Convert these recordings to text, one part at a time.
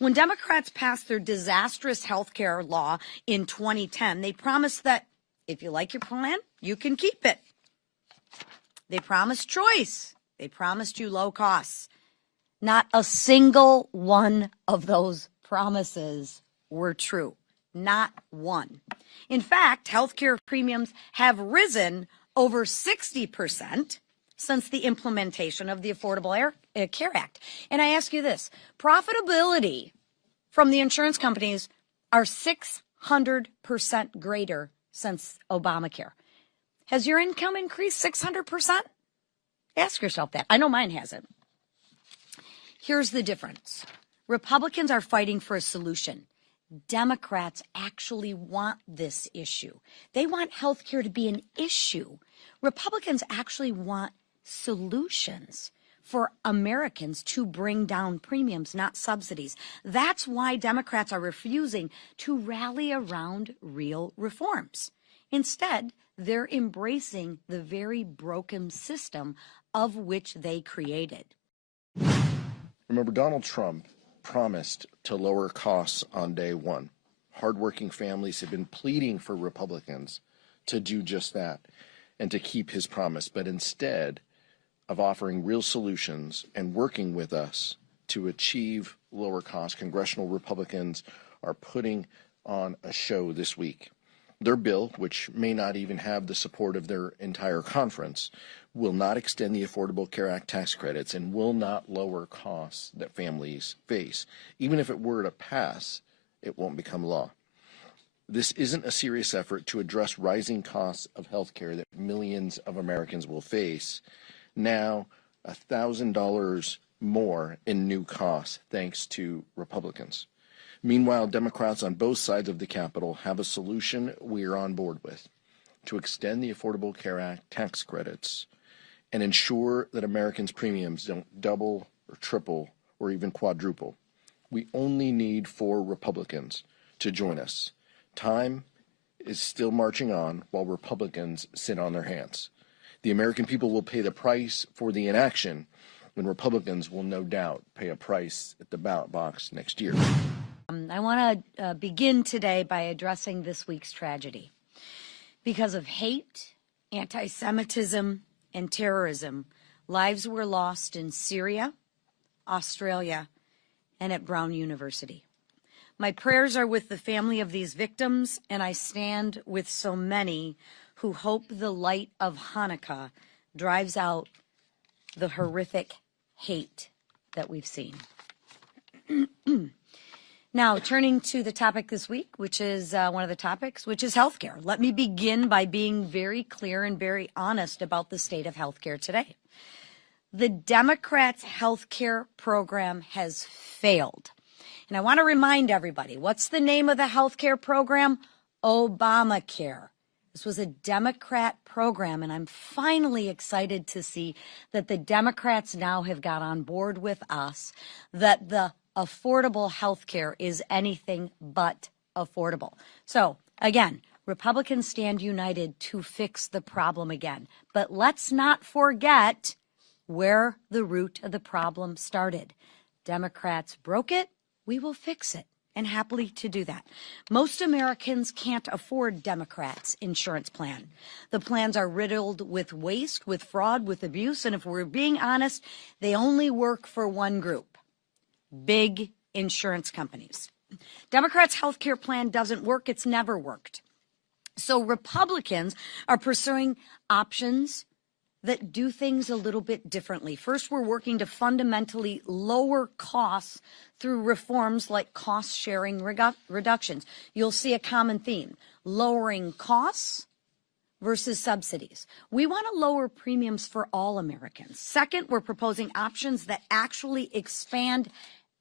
When Democrats passed their disastrous health care law in 2010, they promised that if you like your plan, you can keep it. They promised choice. They promised you low costs. Not a single one of those promises were true. Not one. In fact, healthcare premiums have risen over 60% since the implementation of the Affordable Care Act. And I ask you this, profitability from the insurance companies are 600% greater since Obamacare. Has your income increased 600%? Ask yourself that. I know mine hasn't. Here's the difference. Republicans are fighting for a solution. Democrats actually want this issue. They want health care to be an issue. Republicans actually want solutions for Americans to bring down premiums, not subsidies. That's why Democrats are refusing to rally around real reforms. Instead, they're embracing the very broken system of which they created. Remember, Donald Trump promised to lower costs on day one. Hardworking families have been pleading for Republicans to do just that and to keep his promise. But instead of offering real solutions and working with us to achieve lower costs, congressional Republicans are putting on a show this week. Their bill, which may not even have the support of their entire conference, will not extend the Affordable Care Act tax credits and will not lower costs that families face. Even if it were to pass, it won't become law. This isn't a serious effort to address rising costs of health care that millions of Americans will face. Now, $1,000 more in new costs thanks to Republicans. Meanwhile, Democrats on both sides of the Capitol have a solution we are on board with: to extend the Affordable Care Act tax credits and ensure that Americans' premiums don't double or triple or even quadruple. We only need 4 Republicans to join us. Time is still marching on while Republicans sit on their hands. The American people will pay the price for the inaction, and Republicans will no doubt pay a price at the ballot box next year. I want to begin today by addressing this week's tragedy. Because of hate, anti-Semitism, and terrorism, lives were lost in Syria, Australia, and at Brown University. My prayers are with the family of these victims, and I stand with so many who hope the light of Hanukkah drives out the horrific hate that we've seen. Now, turning to the topic this week, which is one of the topics, which is healthcare. Let me begin by being very clear and very honest about the state of healthcare today. The Democrats' healthcare program has failed. And I want to remind everybody, what's the name of the healthcare program? Obamacare. This was a Democrat program, and I'm finally excited to see that the Democrats now have got on board with us, that the affordable health care is anything but affordable. So, again, Republicans stand united to fix the problem again. But let's not forget where the root of the problem started. Democrats broke it, we will fix it, and happily to do that. Most Americans can't afford Democrats' insurance plan. The plans are riddled with waste, with fraud, with abuse, and if we're being honest, they only work for one group: big insurance companies. Democrats' health care plan doesn't work. It's never worked. So Republicans are pursuing options that do things a little bit differently. First, we're working to fundamentally lower costs through reforms like cost-sharing reductions. You'll see a common theme: lowering costs versus subsidies. We want to lower premiums for all Americans. Second, we're proposing options that actually expand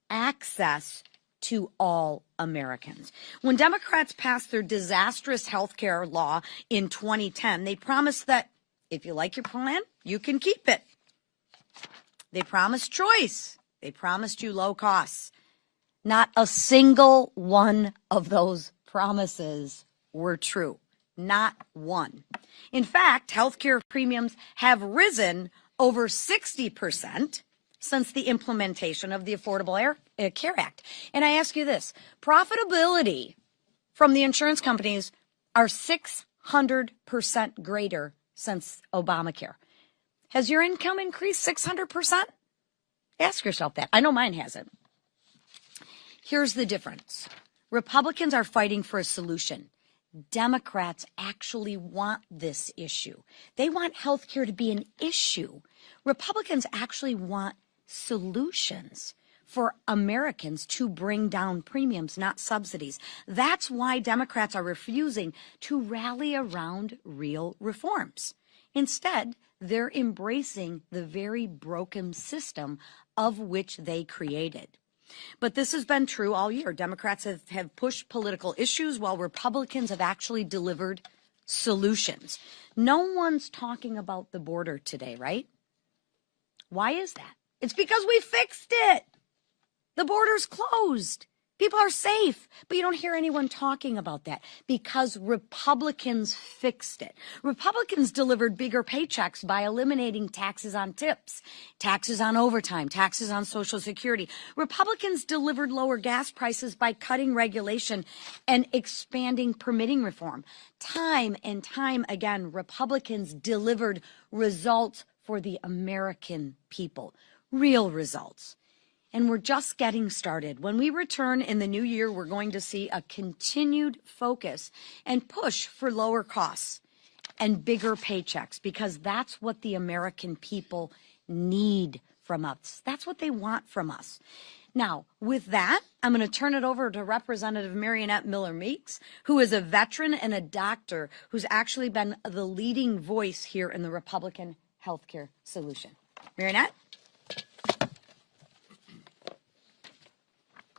access to all Americans. When Democrats passed their disastrous health care law in 2010, they promised that if you like your plan, you can keep it. They promised choice. They promised you low costs. Not a single one of those promises were true. Not one. In fact, healthcare premiums have risen over 60% since the implementation of the Affordable Care Act. And I ask you this, profitability from the insurance companies are 600% greater since Obamacare. Has your income increased 600%? Ask yourself that. I know mine hasn't. Here's the difference. Republicans are fighting for a solution. Democrats actually want this issue. They want health care to be an issue. Republicans actually want solutions for Americans to bring down premiums, not subsidies. That's why Democrats are refusing to rally around real reforms. Instead, they're embracing the very broken system of which they created. But this has been true all year. Democrats have pushed political issues while Republicans have actually delivered solutions. No one's talking about the border today, right? Why is that? It's because we fixed it. The border's closed. People are safe, but you don't hear anyone talking about that because Republicans fixed it. Republicans delivered bigger paychecks by eliminating taxes on tips, taxes on overtime, taxes on Social Security. Republicans delivered lower gas prices by cutting regulation and expanding permitting reform. Time and time again, Republicans delivered results for the American people, real results. And we're just getting started. When we return in the new year, we're going to see a continued focus and push for lower costs and bigger paychecks because that's what the American people need from us. That's what they want from us. Now, with that, I'm going to turn it over to Representative Marionette Miller-Meeks, who is a veteran and a doctor who's actually been the leading voice here in the Republican healthcare solution. Marionette?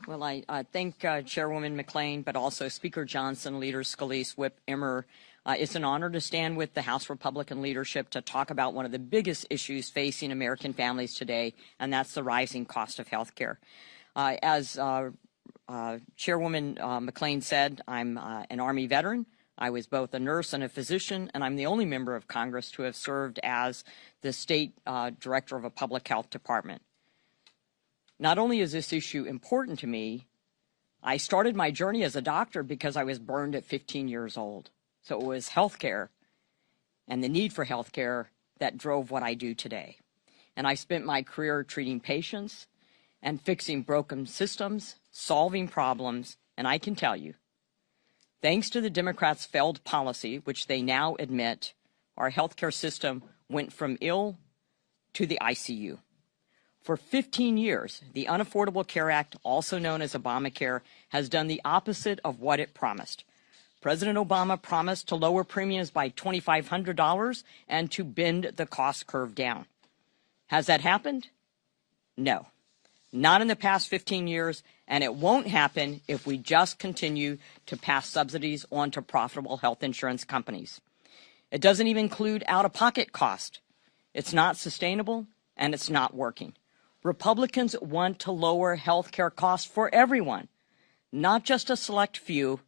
Well, I thank Chairwoman McClain, but also Speaker Johnson, Leaders Scalise, Whip Emmer. It's an honor to stand with the House Republican leadership to talk about one of the biggest issues facing American families today, and that's the rising cost of health care. As Chairwoman McClain said, I'm an Army veteran. I was both a nurse and a physician, and I'm the only member of Congress to have served as the state director of a public health department. Not only is this issue important to me, I started my journey as a doctor because I was burned at 15 years old. So it was healthcare and the need for healthcare that drove what I do today. And I spent my career treating patients and fixing broken systems, solving problems, and I can tell you, thanks to the Democrats' failed policy, which they now admit, our healthcare system went from ill to the ICU. For 15 years, the Unaffordable Care Act, also known as Obamacare, has done the opposite of what it promised. President Obama promised to lower premiums by $2,500 and to bend the cost curve down. Has that happened? No, not in the past 15 years, and it won't happen if we just continue to pass subsidies onto profitable health insurance companies. It doesn't even include out-of-pocket cost. It's not sustainable, and it's not working. Republicans want to lower health care costs for everyone, not just a select few,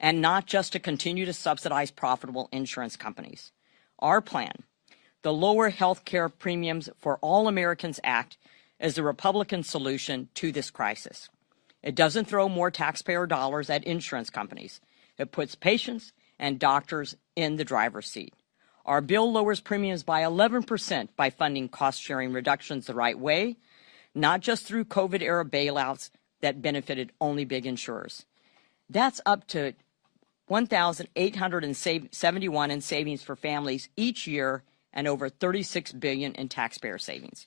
and not just to continue to subsidize profitable insurance companies. Our plan, the Lower Health Care Premiums for All Americans Act, is the Republican solution to this crisis. It doesn't throw more taxpayer dollars at insurance companies. It puts patients and doctors in the driver's seat. Our bill lowers premiums by 11% by funding cost-sharing reductions the right way, not just through COVID-era bailouts that benefited only big insurers. That's up to $1,871 in savings for families each year and over $36 billion in taxpayer savings.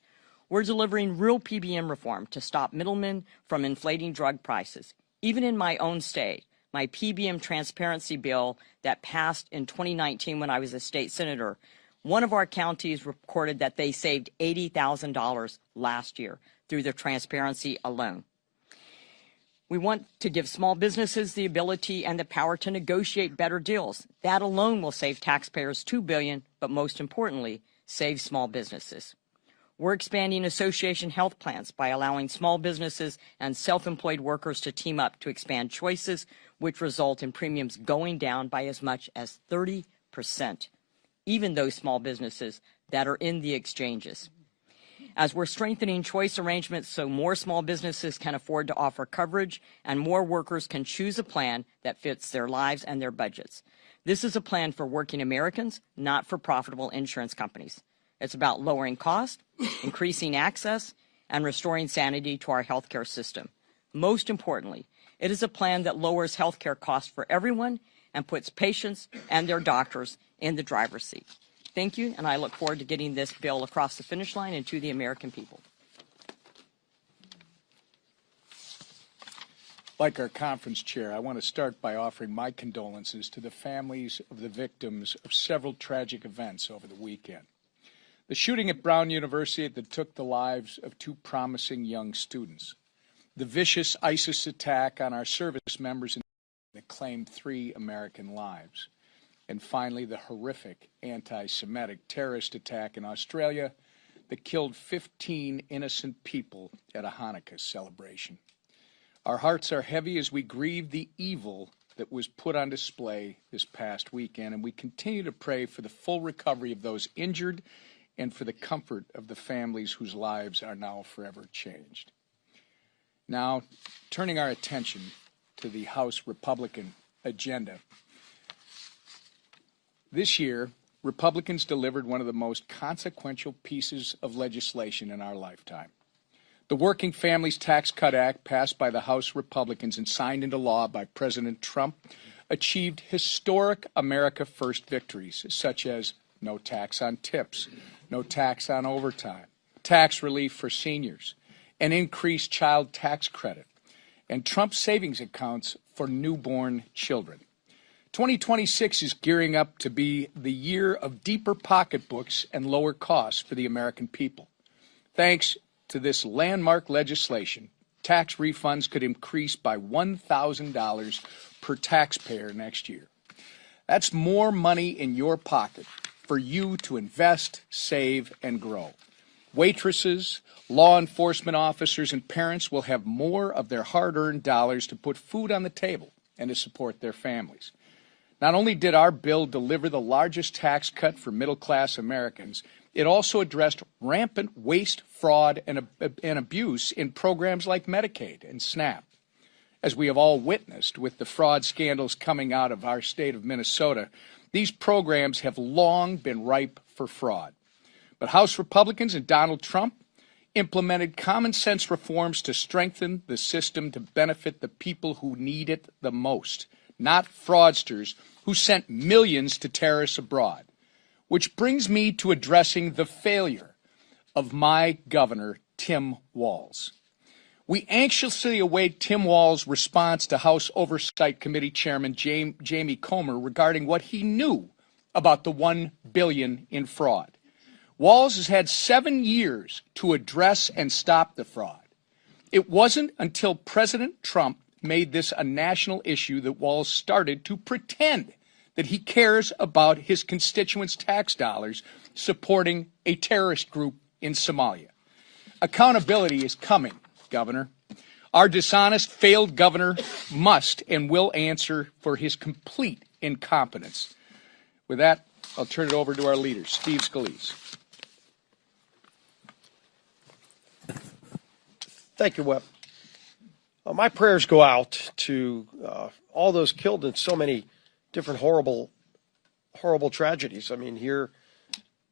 We're delivering real PBM reform to stop middlemen from inflating drug prices. Even in my own state, my PBM transparency bill that passed in 2019 when I was a state senator, one of our counties recorded that they saved $80,000 last year through the transparency alone. We want to give small businesses the ability and the power to negotiate better deals. That alone will save taxpayers $2 billion, but most importantly, save small businesses. We're expanding association health plans by allowing small businesses and self-employed workers to team up to expand choices, which result in premiums going down by as much as 30%, even those small businesses that are in the exchanges. as we're strengthening choice arrangements so more small businesses can afford to offer coverage and more workers can choose a plan that fits their lives and their budgets. This is a plan for working Americans, not for profitable insurance companies. It's about lowering costs, increasing access, and restoring sanity to our healthcare system. Most importantly, it is a plan that lowers healthcare costs for everyone and puts patients and their doctors in the driver's seat. Thank you, and I look forward to getting this bill across the finish line and to the American people. Like our conference chair, I want to start by offering my condolences to the families of the victims of several tragic events over the weekend. The shooting at Brown University that took the lives of 2 promising young students. The vicious ISIS attack on our service members that claimed 3 American lives. And finally, the horrific anti-Semitic terrorist attack in Australia that killed 15 innocent people at a Hanukkah celebration. Our hearts are heavy as we grieve the evil that was put on display this past weekend, and we continue to pray for the full recovery of those injured and for the comfort of the families whose lives are now forever changed. Now, turning our attention to the House Republican agenda. This year, Republicans delivered one of the most consequential pieces of legislation in our lifetime. The Working Families Tax Cut Act, passed by the House Republicans and signed into law by President Trump, achieved historic America First victories, such as no tax on tips, no tax on overtime, tax relief for seniors, an increased child tax credit, and Trump savings accounts for newborn children. 2026 is gearing up to be the year of deeper pocketbooks and lower costs for the American people. Thanks to this landmark legislation, tax refunds could increase by $1,000 per taxpayer next year. That's more money in your pocket for you to invest, save, and grow. Waitresses, law enforcement officers, and parents will have more of their hard-earned dollars to put food on the table and to support their families. Not only did our bill deliver the largest tax cut for middle-class Americans, it also addressed rampant waste, fraud, and abuse in programs like Medicaid and SNAP. As we have all witnessed with the fraud scandals coming out of our state of Minnesota, these programs have long been ripe for fraud. But House Republicans and Donald Trump implemented common-sense reforms to strengthen the system to benefit the people who need it the most, not fraudsters who sent millions to terrorists abroad. Which brings me to addressing the failure of my governor, Tim Walz. We anxiously await Tim Walz's response to House Oversight Committee Chairman Jamie Comer regarding what he knew about the $1 billion in fraud. Walz has had 7 years to address and stop the fraud. It wasn't until President Trump made this a national issue that Walz started to pretend that he cares about his constituents' tax dollars supporting a terrorist group in Somalia. Accountability is coming, Governor. Our dishonest, failed governor must and will answer for his complete incompetence. With that, I'll turn it over to our leader, Steve Scalise. Thank you, Webb. My prayers go out to all those killed in so many different horrible tragedies. I mean, here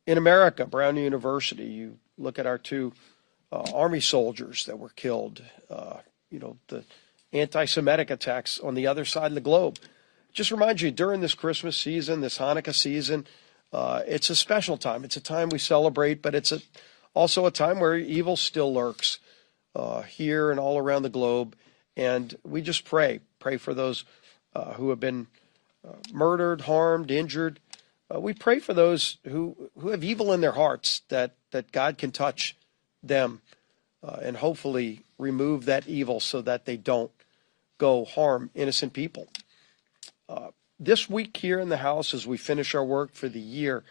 in America, Brown University, you look at our 2 Army soldiers that were killed, the anti-Semitic attacks on the other side of the globe. Just remind you, during this Christmas season, this Hanukkah season, it's a special time. It's a time we celebrate, but it's also a time where evil still lurks here and all around the globe. And we just pray for those who have been murdered, harmed, injured. We pray for those who have evil in their hearts, that God can touch them and hopefully remove that evil so that they don't go harm innocent people. This week here in the House, as we finish our work for the year,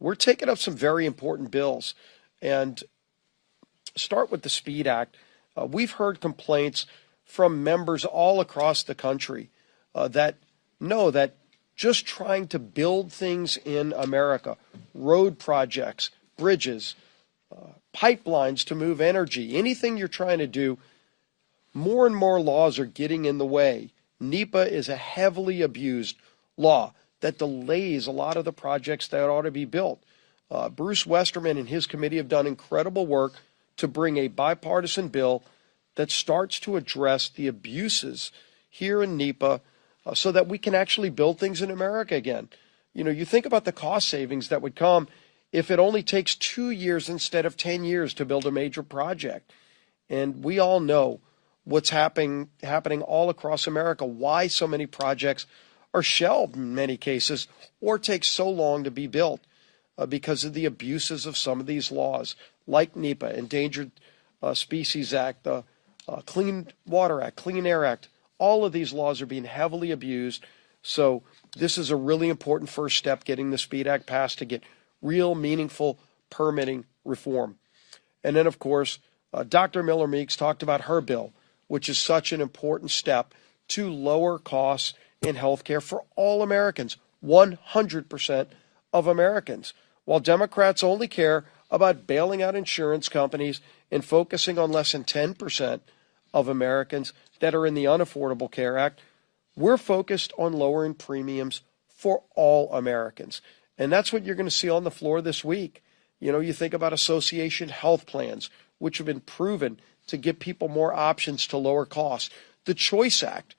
we're taking up some very important bills. And start with the SPEED Act. We've heard complaints from members all across the country that know that just trying to build things in America, road projects, bridges, pipelines to move energy, anything you're trying to do, more and more laws are getting in the way. NEPA is a heavily abused law that delays a lot of the projects that ought to be built. Bruce Westerman and his committee have done incredible work to bring a bipartisan bill that starts to address the abuses here in NEPA so that we can actually build things in America again. You know, you think about the cost savings that would come if it only takes 2 years instead of 10 years to build a major project. And we all know what's happening all across America, why so many projects are shelved in many cases or take so long to be built because of the abuses of some of these laws, like NEPA, Endangered Species Act, the Clean Water Act, Clean Air Act. All of these laws are being heavily abused. So this is a really important first step, getting the SPEED Act passed to get real, meaningful permitting reform. And then, of course, Dr. Miller Meeks talked about her bill, which is such an important step to lower costs in healthcare for all Americans, 100% of Americans. While Democrats only care about bailing out insurance companies and focusing on less than 10% of Americans that are in the Unaffordable Care Act, we're focused on lowering premiums for all Americans. And that's what you're going to see on the floor this week. You know, you think about association health plans, which have been proven to give people more options to lower costs. The Choice Act,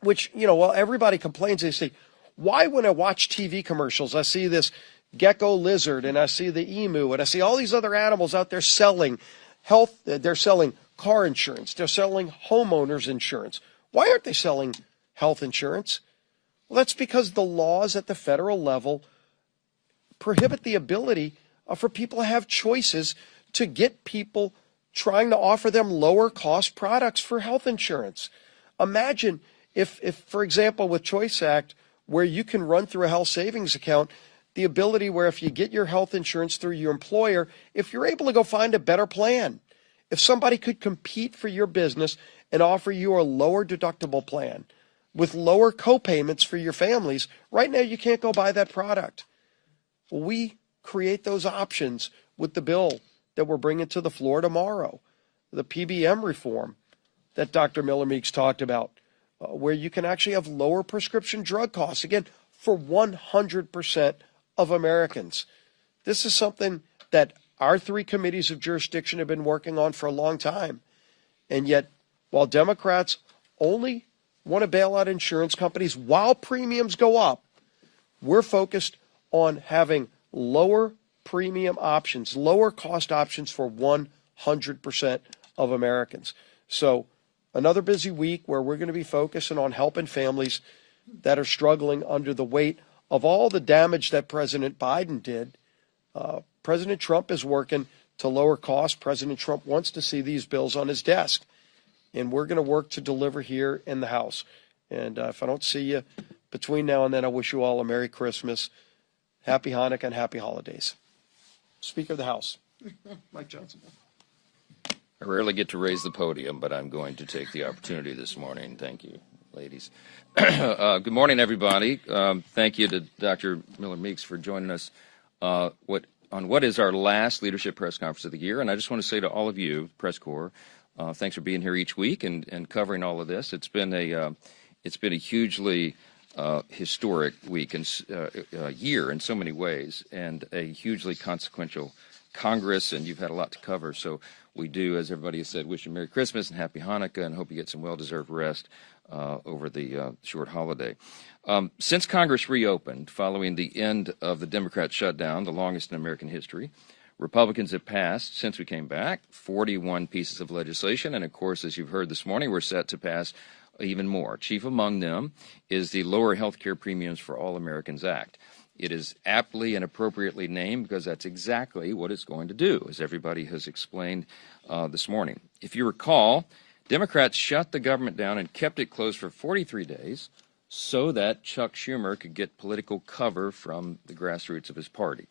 which, you know, while everybody complains, they say, why when I watch TV commercials, I see this gecko lizard and I see the emu and I see all these other animals out there selling health, they're selling car insurance, they're selling homeowners insurance. Why aren't they selling health insurance? Well, that's because the laws at the federal level prohibit the ability for people to have choices to get people trying to offer them lower cost products for health insurance. Imagine if, for example, with Choice Act, where you can run through a health savings account, the ability where if you get your health insurance through your employer, if you're able to go find a better plan, if somebody could compete for your business and offer you a lower deductible plan with lower co-payments for your families, right now you can't go buy that product. Well, we create those options with the bill that we're bringing to the floor tomorrow, the PBM reform that Dr. Miller Meeks talked about, where you can actually have lower prescription drug costs, again, for 100% of Americans. This is something that our 3 committees of jurisdiction have been working on for a long time. And yet, while Democrats only want to bail out insurance companies while premiums go up, we're focused on having lower premium options, lower cost options for 100% of Americans. So another busy week where we're going to be focusing on helping families that are struggling under the weight of all the damage that President Biden did. President Trump is working to lower costs. President Trump wants to see these bills on his desk, and we're going to work to deliver here in the House. And if I don't see you between now and then, I wish you all a Merry Christmas, Happy Hanukkah, and Happy Holidays. Speaker of the House, Mike Johnson. I rarely get to raise the podium, but I'm going to take the opportunity this morning. Thank you, ladies. Good morning, everybody. Thank you to Dr. Miller Meeks for joining us on what is our last leadership press conference of the year. And I just want to say to all of you, press corps, thanks for being here each week and covering all of this. It's been a hugely historic week and year in so many ways, and a hugely consequential Congress, and you've had a lot to cover. So we do, as everybody has said, wish you Merry Christmas and Happy Hanukkah, and hope you get some well-deserved rest over the short holiday. Since Congress reopened following the end of the Democrat shutdown, the longest in American history, Republicans have passed, since we came back, 41 pieces of legislation, and of course, as you've heard this morning, we're set to pass even more. Chief among them is the Lower Health Care Premiums for All Americans Act. It is aptly and appropriately named because that's exactly what it's going to do, as everybody has explained this morning. If you recall, Democrats shut the government down and kept it closed for 43 days so that Chuck Schumer could get political cover from the grassroots of his party.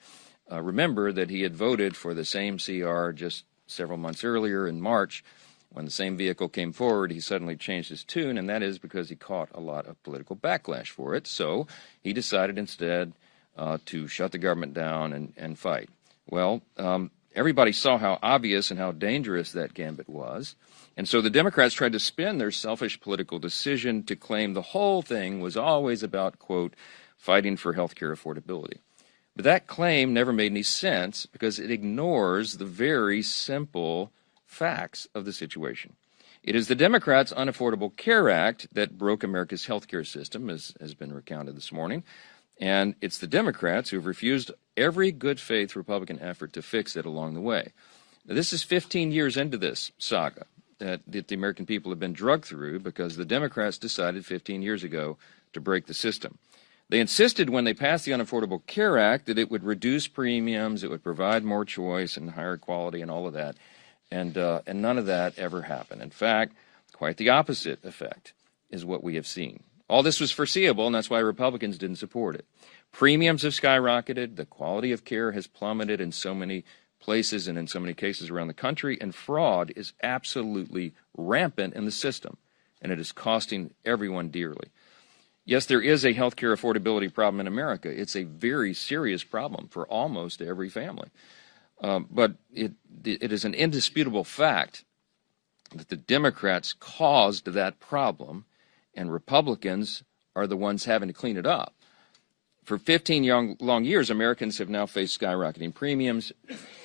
Remember that he had voted for the same CR just several months earlier in March. When the same vehicle came forward, he suddenly changed his tune, and that is because he caught a lot of political backlash for it. So he decided instead to shut the government down and fight. Well, everybody saw how obvious and how dangerous that gambit was. And so the Democrats tried to spin their selfish political decision to claim the whole thing was always about, quote, fighting for health care affordability. But that claim never made any sense because it ignores the very simple facts of the situation. It is the Democrats' Unaffordable Care Act that broke America's health care system, as has been recounted this morning. And it's the Democrats who have refused every good faith Republican effort to fix it along the way. Now, this is 15 years into this saga that the American people have been drugged through because the Democrats decided 15 years ago to break the system. They insisted when they passed the Unaffordable Care Act that it would reduce premiums, it would provide more choice and higher quality and all of that. And none of that ever happened. In fact, quite the opposite effect is what we have seen. All this was foreseeable, and that's why Republicans didn't support it. Premiums have skyrocketed, the quality of care has plummeted in so many places and in so many cases around the country, and fraud is absolutely rampant in the system, and it is costing everyone dearly. Yes, there is a health care affordability problem in America. It's a very serious problem for almost every family. But it is an indisputable fact that the Democrats caused that problem, and Republicans are the ones having to clean it up. For 15 long years, Americans have now faced skyrocketing premiums,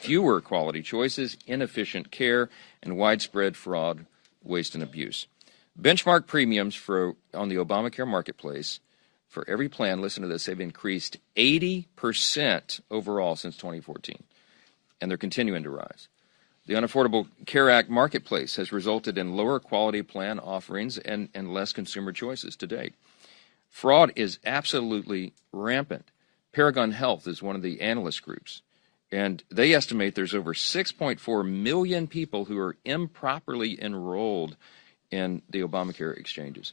fewer quality choices, inefficient care, and widespread fraud, waste, and abuse. Benchmark premiums on the Obamacare marketplace for every plan, listen to this, they've increased 80% overall since 2014, and they're continuing to rise. The Unaffordable Care Act marketplace has resulted in lower quality plan offerings and less consumer choices to date. Fraud is absolutely rampant. Paragon Health is one of the analyst groups, and they estimate there's over 6.4 million people who are improperly enrolled in the Obamacare exchanges.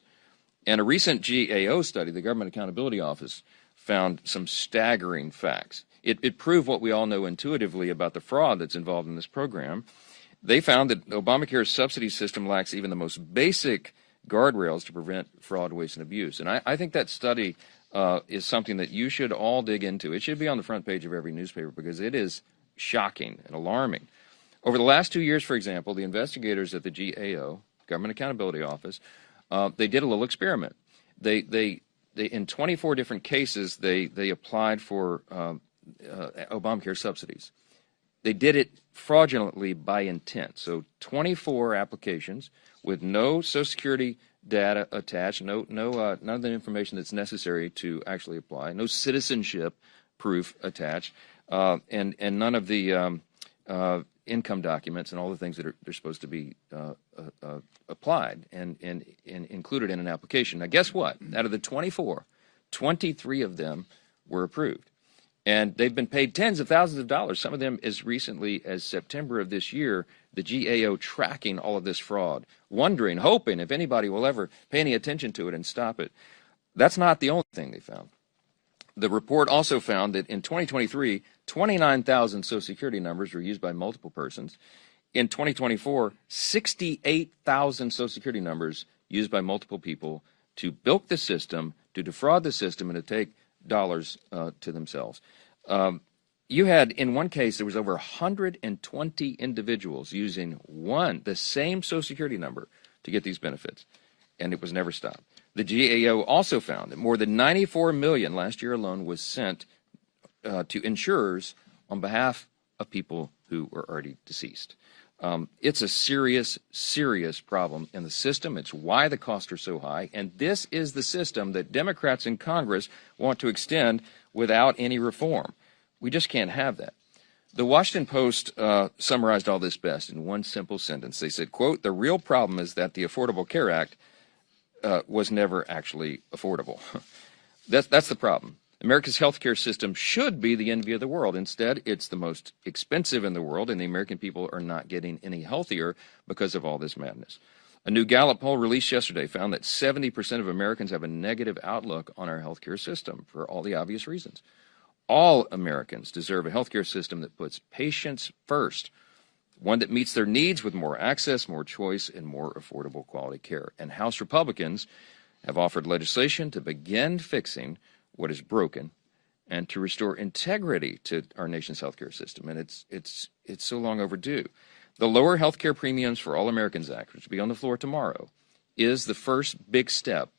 And a recent GAO study, the Government Accountability Office, found some staggering facts. It proved what we all know intuitively about the fraud that's involved in this program. They found that Obamacare's subsidy system lacks even the most basic guardrails to prevent fraud, waste, and abuse. And I think that study is something that you should all dig into. It should be on the front page of every newspaper because it is shocking and alarming. Over the last 2 years, for example, the investigators at the GAO, Government Accountability Office, they did a little experiment. They in 24 different cases, they applied for Obamacare subsidies. They did it fraudulently by intent. So 24 applications with no Social Security data attached, none of the information that's necessary to actually apply, no citizenship proof attached, and none of the income documents and all the things that they're supposed to be applied and included in an application. Now, guess what? Out of the 24, 23 of them were approved. And they've been paid tens of thousands of dollars, some of them as recently as September of this year, the GAO tracking all of this fraud, wondering, hoping if anybody will ever pay any attention to it and stop it. That's not the only thing they found. The report also found that in 2023, 29,000 Social Security numbers were used by multiple persons. In 2024, 68,000 Social Security numbers used by multiple people to bilk the system, to defraud the system, and to take dollars to themselves. You had, in one case, there was over 120 individuals using the same Social Security number to get these benefits, and it was never stopped. The GAO also found that more than $94 million last year alone was sent to insurers on behalf of people who were already deceased. It's a serious, serious problem in the system. It's why the costs are so high. And this is the system that Democrats in Congress want to extend without any reform. We just can't have that. The Washington Post summarized all this best in one simple sentence. They said, quote, "The real problem is that the Affordable Care Act was never actually affordable." That's the problem. America's healthcare system should be the envy of the world. Instead, it's the most expensive in the world, and the American people are not getting any healthier because of all this madness. A new Gallup poll released yesterday found that 70% of Americans have a negative outlook on our healthcare system for all the obvious reasons. All Americans deserve a healthcare system that puts patients first, one that meets their needs with more access, more choice, and more affordable quality care. And House Republicans have offered legislation to begin fixing what is broken and to restore integrity to our nation's healthcare system. And it's so long overdue. The Lower Healthcare Premiums for All Americans Act, which will be on the floor tomorrow, is the first big step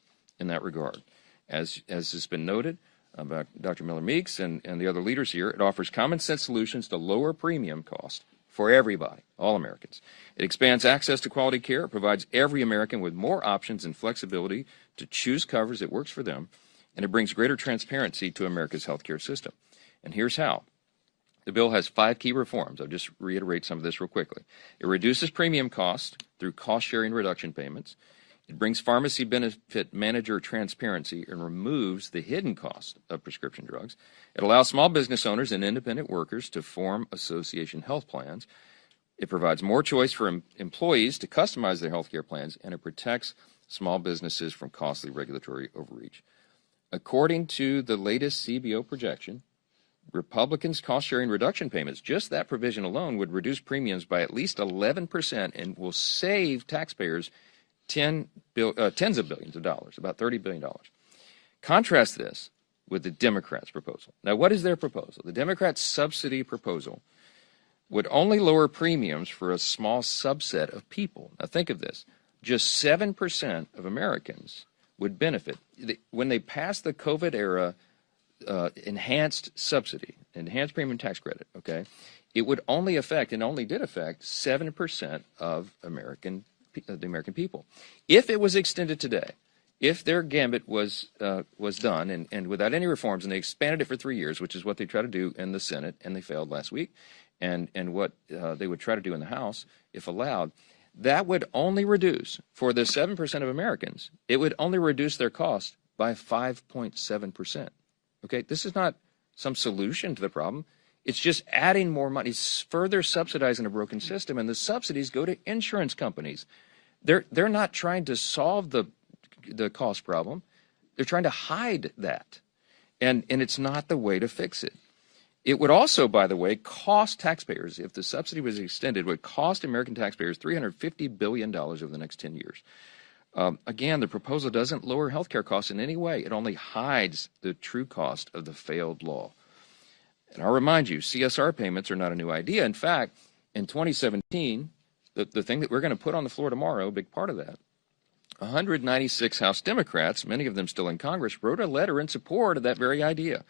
in that regard. As has been noted by Dr. Miller Meeks and the other leaders here, it offers common sense solutions to lower premium cost for everybody, all Americans. It expands access to quality care. It provides every American with more options and flexibility to choose coverage that works for them. And it brings greater transparency to America's healthcare system. And here's how. The bill has 5 key reforms. I'll just reiterate some of this real quickly. It reduces premium costs through cost-sharing reduction payments. It brings pharmacy benefit manager transparency and removes the hidden cost of prescription drugs. It allows small business owners and independent workers to form association health plans. It provides more choice for employees to customize their health care plans, and it protects small businesses from costly regulatory overreach. According to the latest CBO projection, Republicans' cost-sharing reduction payments, just that provision alone, would reduce premiums by at least 11% and will save taxpayers tens of billions of dollars, about $30 billion. Contrast this with the Democrats' proposal. Now, what is their proposal? The Democrats' subsidy proposal would only lower premiums for a small subset of people. Now, think of this. Just 7% of Americans would benefit. When they passed the COVID-era enhanced subsidy, enhanced premium tax credit, okay, it would only affect, and only did affect, 7% of the American people. If it was extended today, if their gambit was done and without any reforms, and they expanded it for 3 years, which is what they tried to do in the Senate, and they failed last week, and what they would try to do in the House, if allowed, that would only reduce, for the 7% of Americans, it would only reduce their cost by 5.7%. Okay, this is not some solution to the problem. It's just adding more money. It's further subsidizing a broken system, and the subsidies go to insurance companies. They're not trying to solve the cost problem. They're trying to hide that, and it's not the way to fix it. It would also, by the way, cost taxpayers, if the subsidy was extended, would cost American taxpayers $350 billion over the next 10 years. Again, the proposal doesn't lower health care costs in any way. It only hides the true cost of the failed law. And I'll remind you, CSR payments are not a new idea. In fact, in 2017, the thing that we're going to put on the floor tomorrow, a big part of that, 196 House Democrats, many of them still in Congress, wrote a letter in support of that very idea.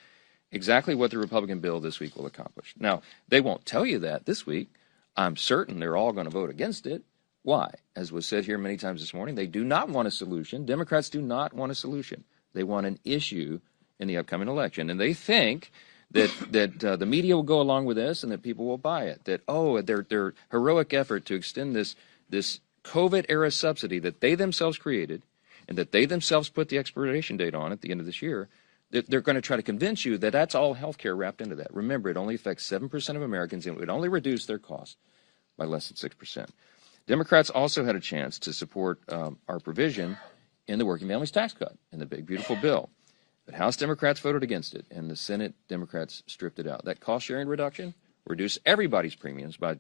Exactly what the Republican bill this week will accomplish. Now, they won't tell you that this week. I'm certain they're all going to vote against it. Why? As was said here many times this morning, they do not want a solution. Democrats do not want a solution. They want an issue in the upcoming election. And they think that the media will go along with this and that people will buy it. That, oh, their heroic effort to extend this COVID-era subsidy that they themselves created and that they themselves put the expiration date on at the end of this year, they're going to try to convince you that that's all health care wrapped into that. Remember, it only affects 7% of Americans, and it would only reduce their cost by less than 6%. Democrats also had a chance to support our provision in the Working Families Tax Cut in the big, beautiful bill. But House Democrats voted against it, and the Senate Democrats stripped it out. That cost-sharing reduction reduced everybody's premiums by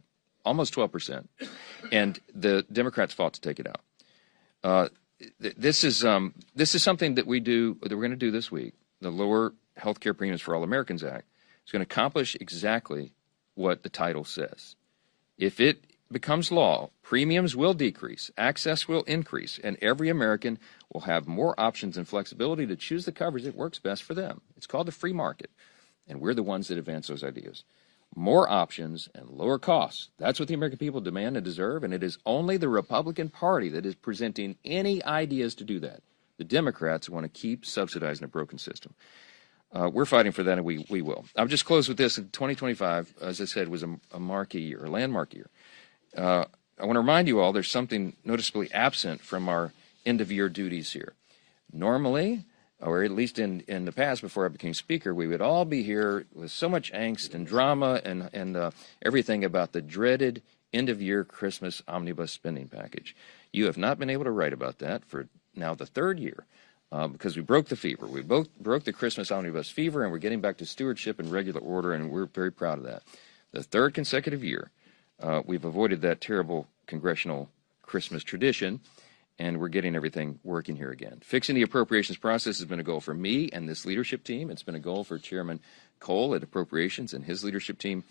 almost 12%, and the Democrats fought to take it out. This is something that we're going to do this week. The Lower Health Care Premiums for All Americans Act is going to accomplish exactly what the title says. If it becomes law, premiums will decrease, access will increase, and every American will have more options and flexibility to choose the coverage that works best for them. It's called the free market, and we're the ones that advance those ideas. More options and lower costs. That's what the American people demand and deserve, and it is only the Republican Party that is presenting any ideas to do that. The Democrats want to keep subsidizing a broken system. We're fighting for that, and we will. I'll just close with this. In 2025, as I said, was a marquee year, a landmark year. I want to remind you all there's something noticeably absent from our end-of-year duties here. Normally, or at least in the past before I became Speaker, we would all be here with so much angst and drama and everything about the dreaded end-of-year Christmas omnibus spending package. You have not been able to write about that for now the third year because we broke the fever. We both broke the Christmas omnibus fever, and we're getting back to stewardship and regular order, and we're very proud of that. The third consecutive year, we've avoided that terrible congressional Christmas tradition, and we're getting everything working here again. Fixing the appropriations process has been a goal for me and this leadership team. It's been a goal for Chairman Cole at Appropriations and his leadership team,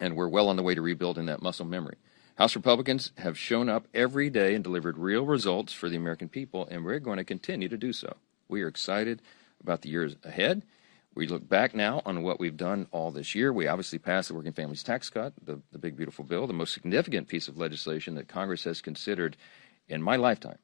and we're well on the way to rebuilding that muscle memory. House Republicans have shown up every day and delivered real results for the American people, and we're going to continue to do so. We are excited about the years ahead. We look back now on what we've done all this year. We obviously passed the Working Families Tax Cut, the big, beautiful bill, the most significant piece of legislation that Congress has considered in my lifetime.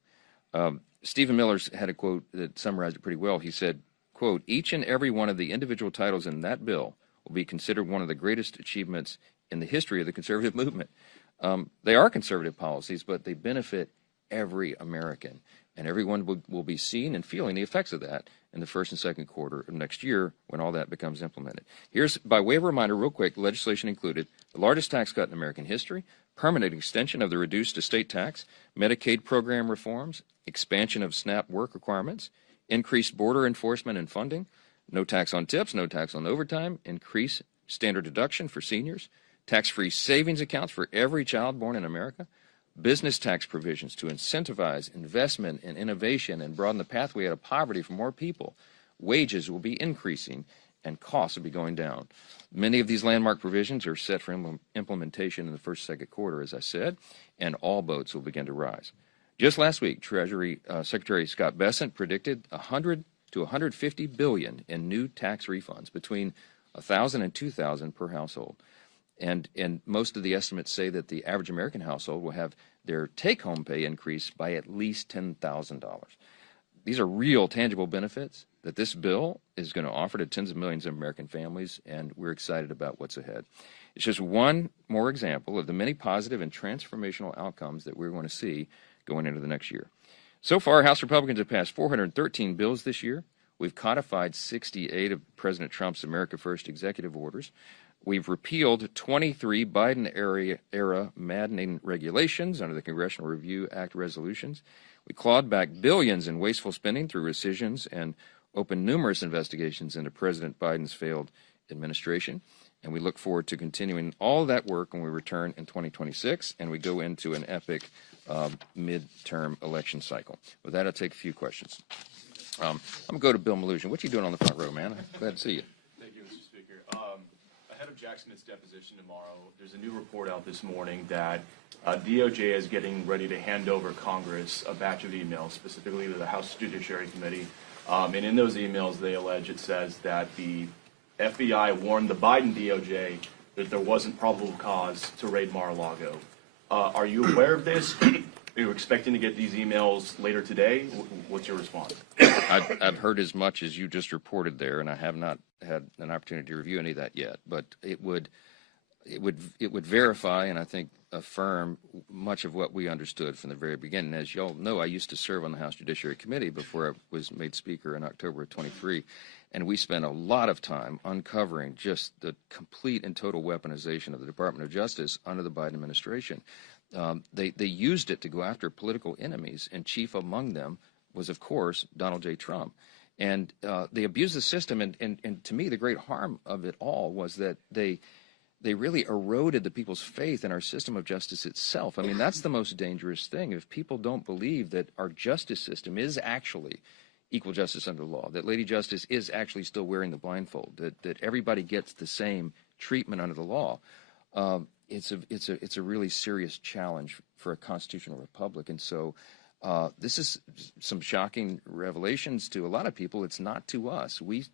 Stephen Miller's had a quote that summarized it pretty well. He said, quote, "Each and every one of the individual titles in that bill will be considered one of the greatest achievements in the history of the conservative movement." They are conservative policies, but they benefit every American, and everyone will be seeing and feeling the effects of that in the first and second quarter of next year when all that becomes implemented. Here's, by way of reminder, real quick, the legislation included the largest tax cut in American history, permanent extension of the reduced estate tax, Medicaid program reforms, expansion of SNAP work requirements, increased border enforcement and funding, no tax on tips, no tax on overtime, increased standard deduction for seniors, tax-free savings accounts for every child born in America, business tax provisions to incentivize investment and innovation and broaden the pathway out of poverty for more people. Wages will be increasing and costs will be going down. Many of these landmark provisions are set for implementation in the first, second quarter, as I said, and all boats will begin to rise. Just last week, Treasury Secretary Scott Bessent predicted $100 to $150 billion in new tax refunds, between $1,000 and $2,000 per household. And most of the estimates say that the average American household will have their take-home pay increase by at least $10,000. These are real, tangible benefits that this bill is going to offer to tens of millions of American families, and we're excited about what's ahead. It's just one more example of the many positive and transformational outcomes that we're going to see going into the next year. So far, House Republicans have passed 413 bills this year. We've codified 68 of President Trump's America First executive orders. We've repealed 23 Biden-era maddening regulations under the Congressional Review Act resolutions. We clawed back billions in wasteful spending through rescissions and opened numerous investigations into President Biden's failed administration. And we look forward to continuing all of that work when we return in 2026 and we go into an epic midterm election cycle. With that, I'll take a few questions. I'm going to go to Bill Malugin. What you doing on the front row, man? Glad to see you. Thank you, Mr. Speaker. Ahead of Jack Smith's deposition tomorrow, there's a new report out this morning that DOJ is getting ready to hand over Congress a batch of emails, specifically to the House Judiciary Committee. And in those emails, they allege, it says that the FBI warned the Biden DOJ that there wasn't probable cause to raid Mar-a-Lago. Are you aware of this? Are you expecting to get these emails later today? What's your response? I've heard as much as you just reported there, and I have not had an opportunity to review any of that yet. But it would verify and I think affirm much of what we understood from the very beginning. As you all know, I used to serve on the House Judiciary Committee before I was made Speaker in October of 23, and we spent a lot of time uncovering just the complete and total weaponization of the Department of Justice under the Biden administration. They used it to go after political enemies, and chief among them was, of course, Donald J. Trump. And they abused the system, and to me, the great harm of it all was that they really eroded the people's faith in our system of justice itself. I mean, that's the most dangerous thing. If people don't believe that our justice system is actually equal justice under the law, that Lady Justice is actually still wearing the blindfold, that everybody gets the same treatment under the law, it's a really serious challenge for a constitutional republic. And so this is some shocking revelations to a lot of people. It's not to us. We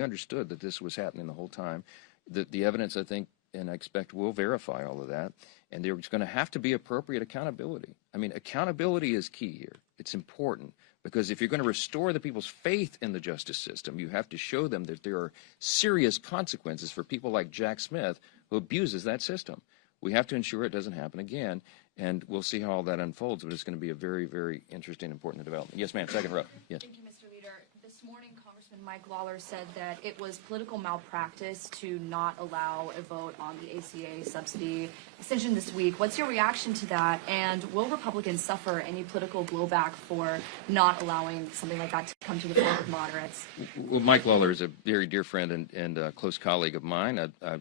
understood that this was happening the whole time. The evidence, I think, and I expect will verify all of that. And there's going to have to be appropriate accountability. I mean, accountability is key here. It's important because if you're going to restore the people's faith in the justice system, you have to show them that there are serious consequences for people like Jack Smith who abuses that system. We have to ensure it doesn't happen again, and we'll see how all that unfolds, but it's going to be a very, very interesting, important development. Yes, ma'am, second row. Yes. Thank you, Mr. Leader. This morning, Congressman Mike Lawler said that it was political malpractice to not allow a vote on the ACA subsidy extension this week. What's your reaction to that, and will Republicans suffer any political blowback for not allowing something like that to come to the floor with moderates? Well, Mike Lawler is a very dear friend and a close colleague of mine.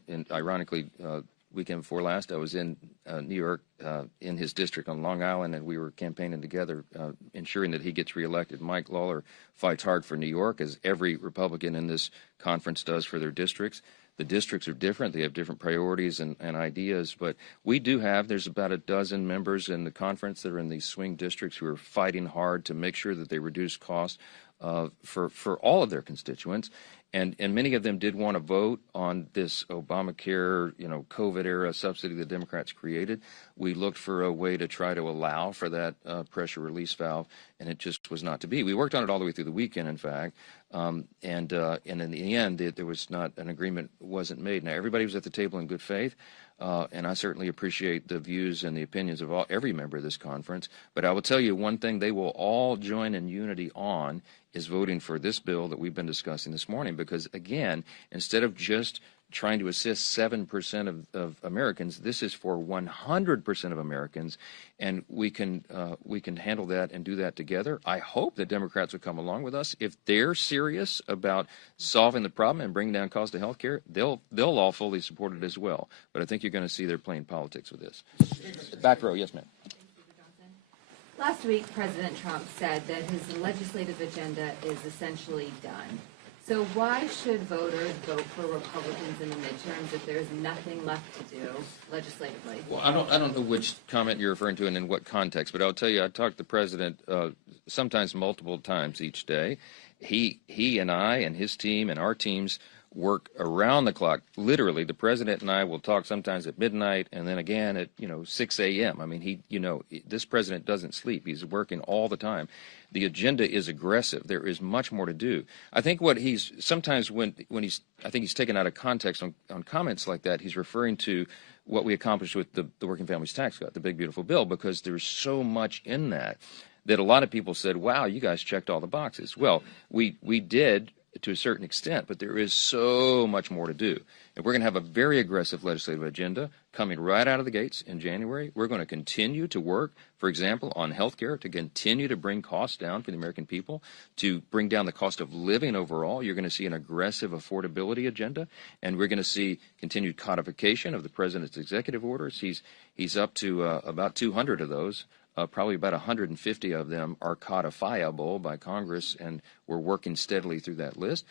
And ironically, weekend before last, I was in New York in his district on Long Island, and we were campaigning together, ensuring that he gets reelected. Mike Lawler fights hard for New York, as every Republican in this conference does for their districts. The districts are different. They have different priorities and ideas, but we do have, there's about a dozen members in the conference that are in these swing districts who are fighting hard to make sure that they reduce costs for all of their constituents. And many of them did want to vote on this Obamacare, COVID era subsidy the Democrats created. We looked for a way to try to allow for that pressure release valve, and it just was not to be. We worked on it all the way through the weekend, in fact, and in the end, there was not an agreement, wasn't made. Now, everybody was at the table in good faith. And I certainly appreciate the views and the opinions of every member of this conference. But I will tell you one thing they will all join in unity on is voting for this bill that we've been discussing this morning. Because, again, instead of just trying to assist 7% of Americans, this is for 100% of Americans. And we can handle that and do that together. I hope that Democrats will come along with us. If they're serious about solving the problem and bringing down cost of health care, they'll all fully support it as well. But I think you're going to see they're playing politics with this. Back row, yes, ma'am. Last week, President Trump said that his legislative agenda is essentially done. So why should voters vote for Republicans in the midterms if there's nothing left to do legislatively? Well, I don't know which comment you're referring to and in what context, but I'll tell you, I talk to the president sometimes multiple times each day. He and I and his team and our teams work around the clock. Literally, the president and I will talk sometimes at midnight and then again at 6 a.m. I mean, this president doesn't sleep. He's working all the time. The agenda is aggressive. There is much more to do. I think what he's sometimes when he's taken out of context on comments like that, he's referring to what we accomplished with the Working Families Tax Cut, the big beautiful bill, because there's so much in that a lot of people said, wow, you guys checked all the boxes. Well, we did to a certain extent, but there is so much more to do. And we're going to have a very aggressive legislative agenda coming right out of the gates in January. We're going to continue to work, for example, on health care, to continue to bring costs down for the American people, to bring down the cost of living overall. You're going to see an aggressive affordability agenda, and we're going to see continued codification of the president's executive orders. He's up to about 200 of those. Probably about 150 of them are codifiable by Congress, and we're working steadily through that list.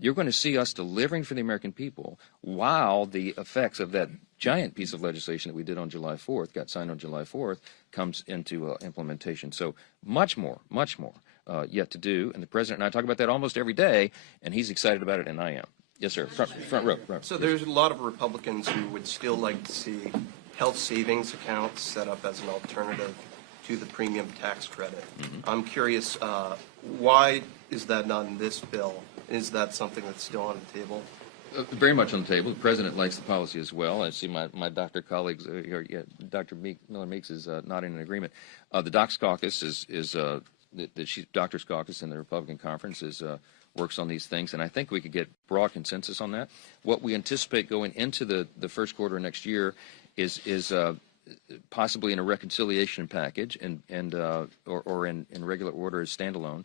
You're going to see us delivering for the American people while the effects of that giant piece of legislation that we did on July 4th, got signed on July 4th, comes into implementation. So much more yet to do. And the president and I talk about that almost every day, and he's excited about it, and I am. Yes, sir. Front row. So there's a lot of Republicans who would still like to see health savings accounts set up as an alternative to the premium tax credit. Mm-hmm. I'm curious, why is that not in this bill? Is that something that's still on the table? Very much on the table. The president likes the policy as well. I see my doctor colleagues here. Yeah, Dr. Miller Meeks is nodding in agreement. The Docs Caucus the Doctors Caucus in the Republican conference works on these things, and I think we could get broad consensus on that. What we anticipate going into the first quarter of next year is possibly in a reconciliation package or in regular order as standalone,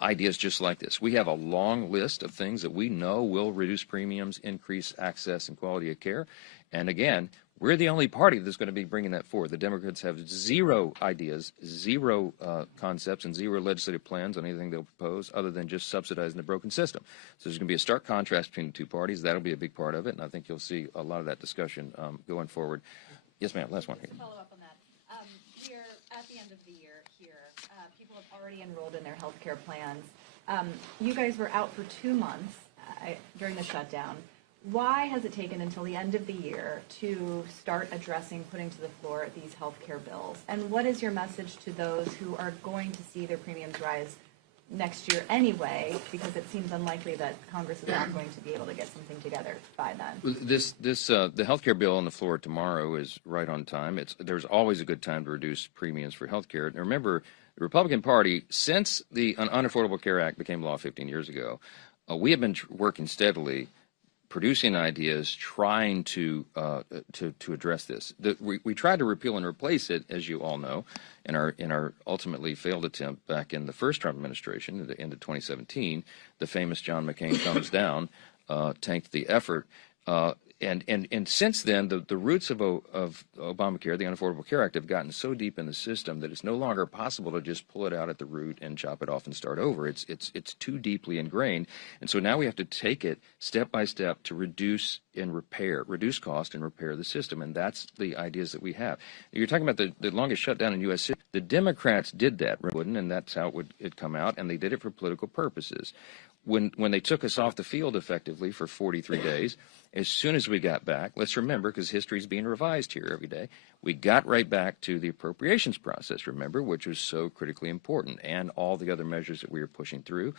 ideas just like this. We have a long list of things that we know will reduce premiums, increase access and quality of care. And again, we're the only party that's going to be bringing that forward. The Democrats have zero ideas, zero concepts, and zero legislative plans on anything they'll propose other than just subsidizing the broken system. So there's going to be a stark contrast between the two parties. That'll be a big part of it, and I think you'll see a lot of that discussion going forward. Yes, ma'am. Last one here. Follow up on that. We're at the end of the year here. People have already enrolled in their health care plans. You guys were out for 2 months during the shutdown. Why has it taken until the end of the year to start putting to the floor these health care bills? And what is your message to those who are going to see their premiums rise next year anyway, because it seems unlikely that Congress is not going to be able to get something together by then? The health care bill on the floor tomorrow is right on time. There's always a good time to reduce premiums for health care. And remember, the Republican Party, since the Unaffordable Care Act became law 15 years ago, we have been working steadily, producing ideas, trying to address this. We tried to repeal and replace it, as you all know, in our ultimately failed attempt back in the first Trump administration at the end of 2017. The famous John McCain thumbs down tanked the effort. And since then, the roots of Obamacare, the Unaffordable Care Act, have gotten so deep in the system that it's no longer possible to just pull it out at the root and chop it off and start over. It's too deeply ingrained, and so now we have to take it step by step to reduce cost and repair the system, and that's the ideas that we have. You're talking about the longest shutdown in U.S. history. The Democrats did that, wouldn't, and that's how it'd come out, and they did it for political purposes. When they took us off the field effectively for 43 days, as soon as we got back, let's remember, because history's being revised here every day, we got right back to the appropriations process, remember, which was so critically important, and all the other measures that we were pushing through.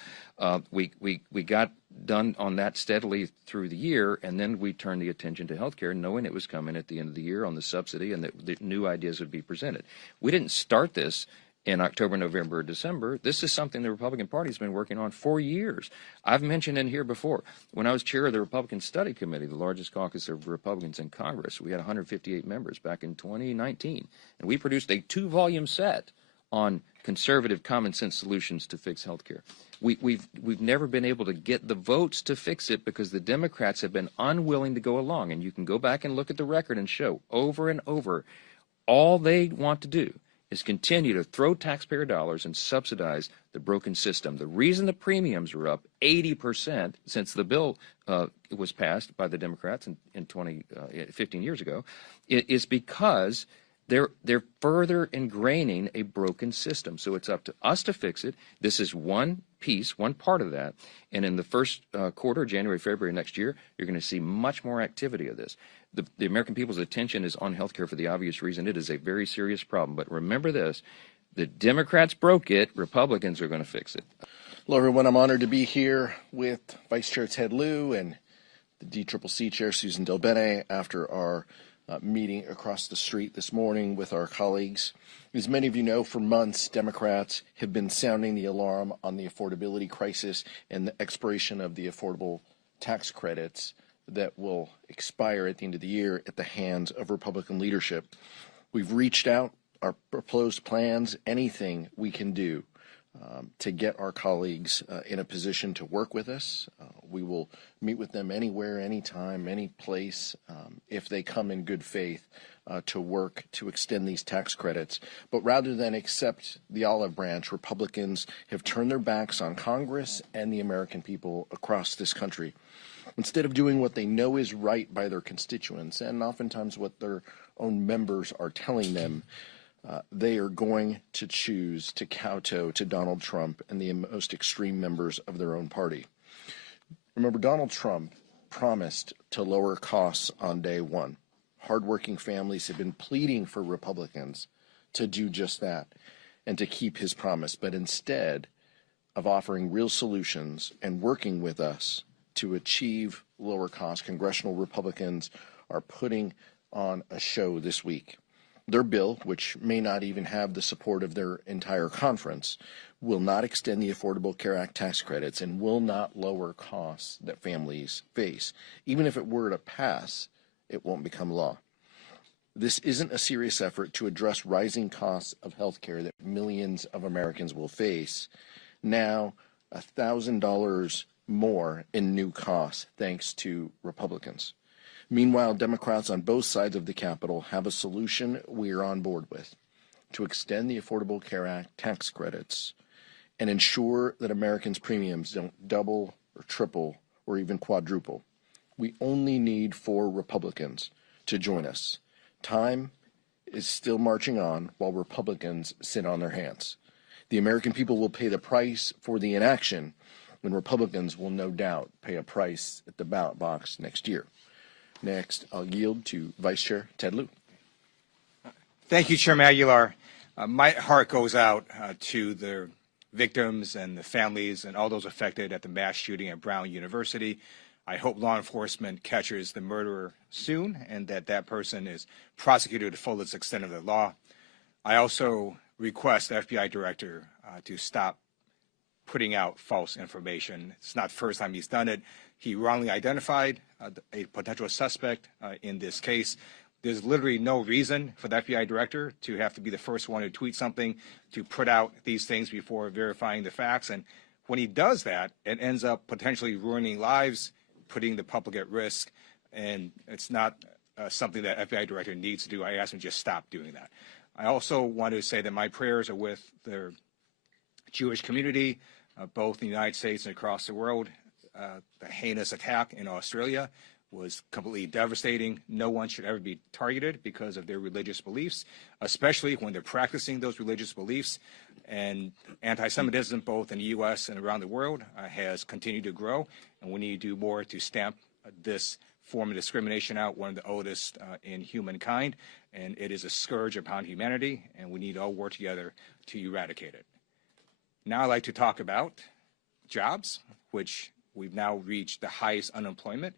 We got done on that steadily through the year, and then we turned the attention to health care, knowing it was coming at the end of the year on the subsidy and that the new ideas would be presented. We didn't start this in October, November, or December. This is something the Republican Party's been working on for years. I've mentioned in here before, when I was chair of the Republican Study Committee, the largest caucus of Republicans in Congress, we had 158 members back in 2019, and we produced a 2-volume set on conservative common sense solutions to fix health care. We've never been able to get the votes to fix it because the Democrats have been unwilling to go along, and you can go back and look at the record and show over and over all they want to do is continue to throw taxpayer dollars and subsidize the broken system. The reason the premiums are up 80% since the bill was passed by the Democrats in 15 years ago is because they're further ingraining a broken system. So it's up to us to fix it. This is one piece, one part of that. And in the first quarter, January, February next year, you're going to see much more activity of this. The American people's attention is on health care for the obvious reason. It is a very serious problem. But remember this, the Democrats broke it, Republicans are going to fix it. Hello, everyone. I'm honored to be here with Vice Chair Ted Lieu and the DCCC Chair Susan Delbene after our meeting across the street this morning with our colleagues. As many of you know, for months, Democrats have been sounding the alarm on the affordability crisis and the expiration of the affordable tax credits that will expire at the end of the year at the hands of Republican leadership. We've reached out, our proposed plans, anything we can do to get our colleagues in a position to work with us. We will meet with them anywhere, anytime, any place, if they come in good faith to work to extend these tax credits. But rather than accept the olive branch, Republicans have turned their backs on Congress and the American people across this country. Instead of doing what they know is right by their constituents, and oftentimes what their own members are telling them, they are going to choose to kowtow to Donald Trump and the most extreme members of their own party. Remember, Donald Trump promised to lower costs on day one. Hardworking families have been pleading for Republicans to do just that and to keep his promise. But instead of offering real solutions and working with us to achieve lower costs, congressional Republicans are putting on a show this week. Their bill, which may not even have the support of their entire conference, will not extend the Affordable Care Act tax credits and will not lower costs that families face. Even if it were to pass, it won't become law. This isn't a serious effort to address rising costs of health care that millions of Americans will face. Now, $1,000 more in new costs thanks to Republicans. Meanwhile, Democrats on both sides of the Capitol have a solution we are on board with to extend the Affordable Care Act tax credits and ensure that Americans' premiums don't double or triple or even quadruple. We only need 4 Republicans to join us. Time is still marching on while Republicans sit on their hands. The American people will pay the price for the inaction, when Republicans will no doubt pay a price at the ballot box next year. Next, I'll yield to Vice Chair Ted Lieu. Thank you, Chairman Aguilar. My heart goes out to the victims and the families and all those affected at the mass shooting at Brown University. I hope law enforcement catches the murderer soon and that person is prosecuted to the fullest extent of the law. I also request the FBI director to stop putting out false information. It's not the first time he's done it. He wrongly identified a potential suspect in this case. There's literally no reason for the FBI director to have to be the first one to tweet something, to put out these things before verifying the facts. And when he does that, it ends up potentially ruining lives, putting the public at risk. and it's not something that FBI director needs to do. I asked him to just stop doing that. I also want to say that my prayers are with the Jewish community, both in the United States and across the world. The heinous attack in Australia was completely devastating. No one should ever be targeted because of their religious beliefs, especially when they're practicing those religious beliefs. And anti-Semitism, both in the U.S. and around the world, has continued to grow, and we need to do more to stamp this form of discrimination out, one of the oldest in humankind, and it is a scourge upon humanity, and we need to all work together to eradicate it. Now I'd like to talk about jobs, which we've now reached the highest unemployment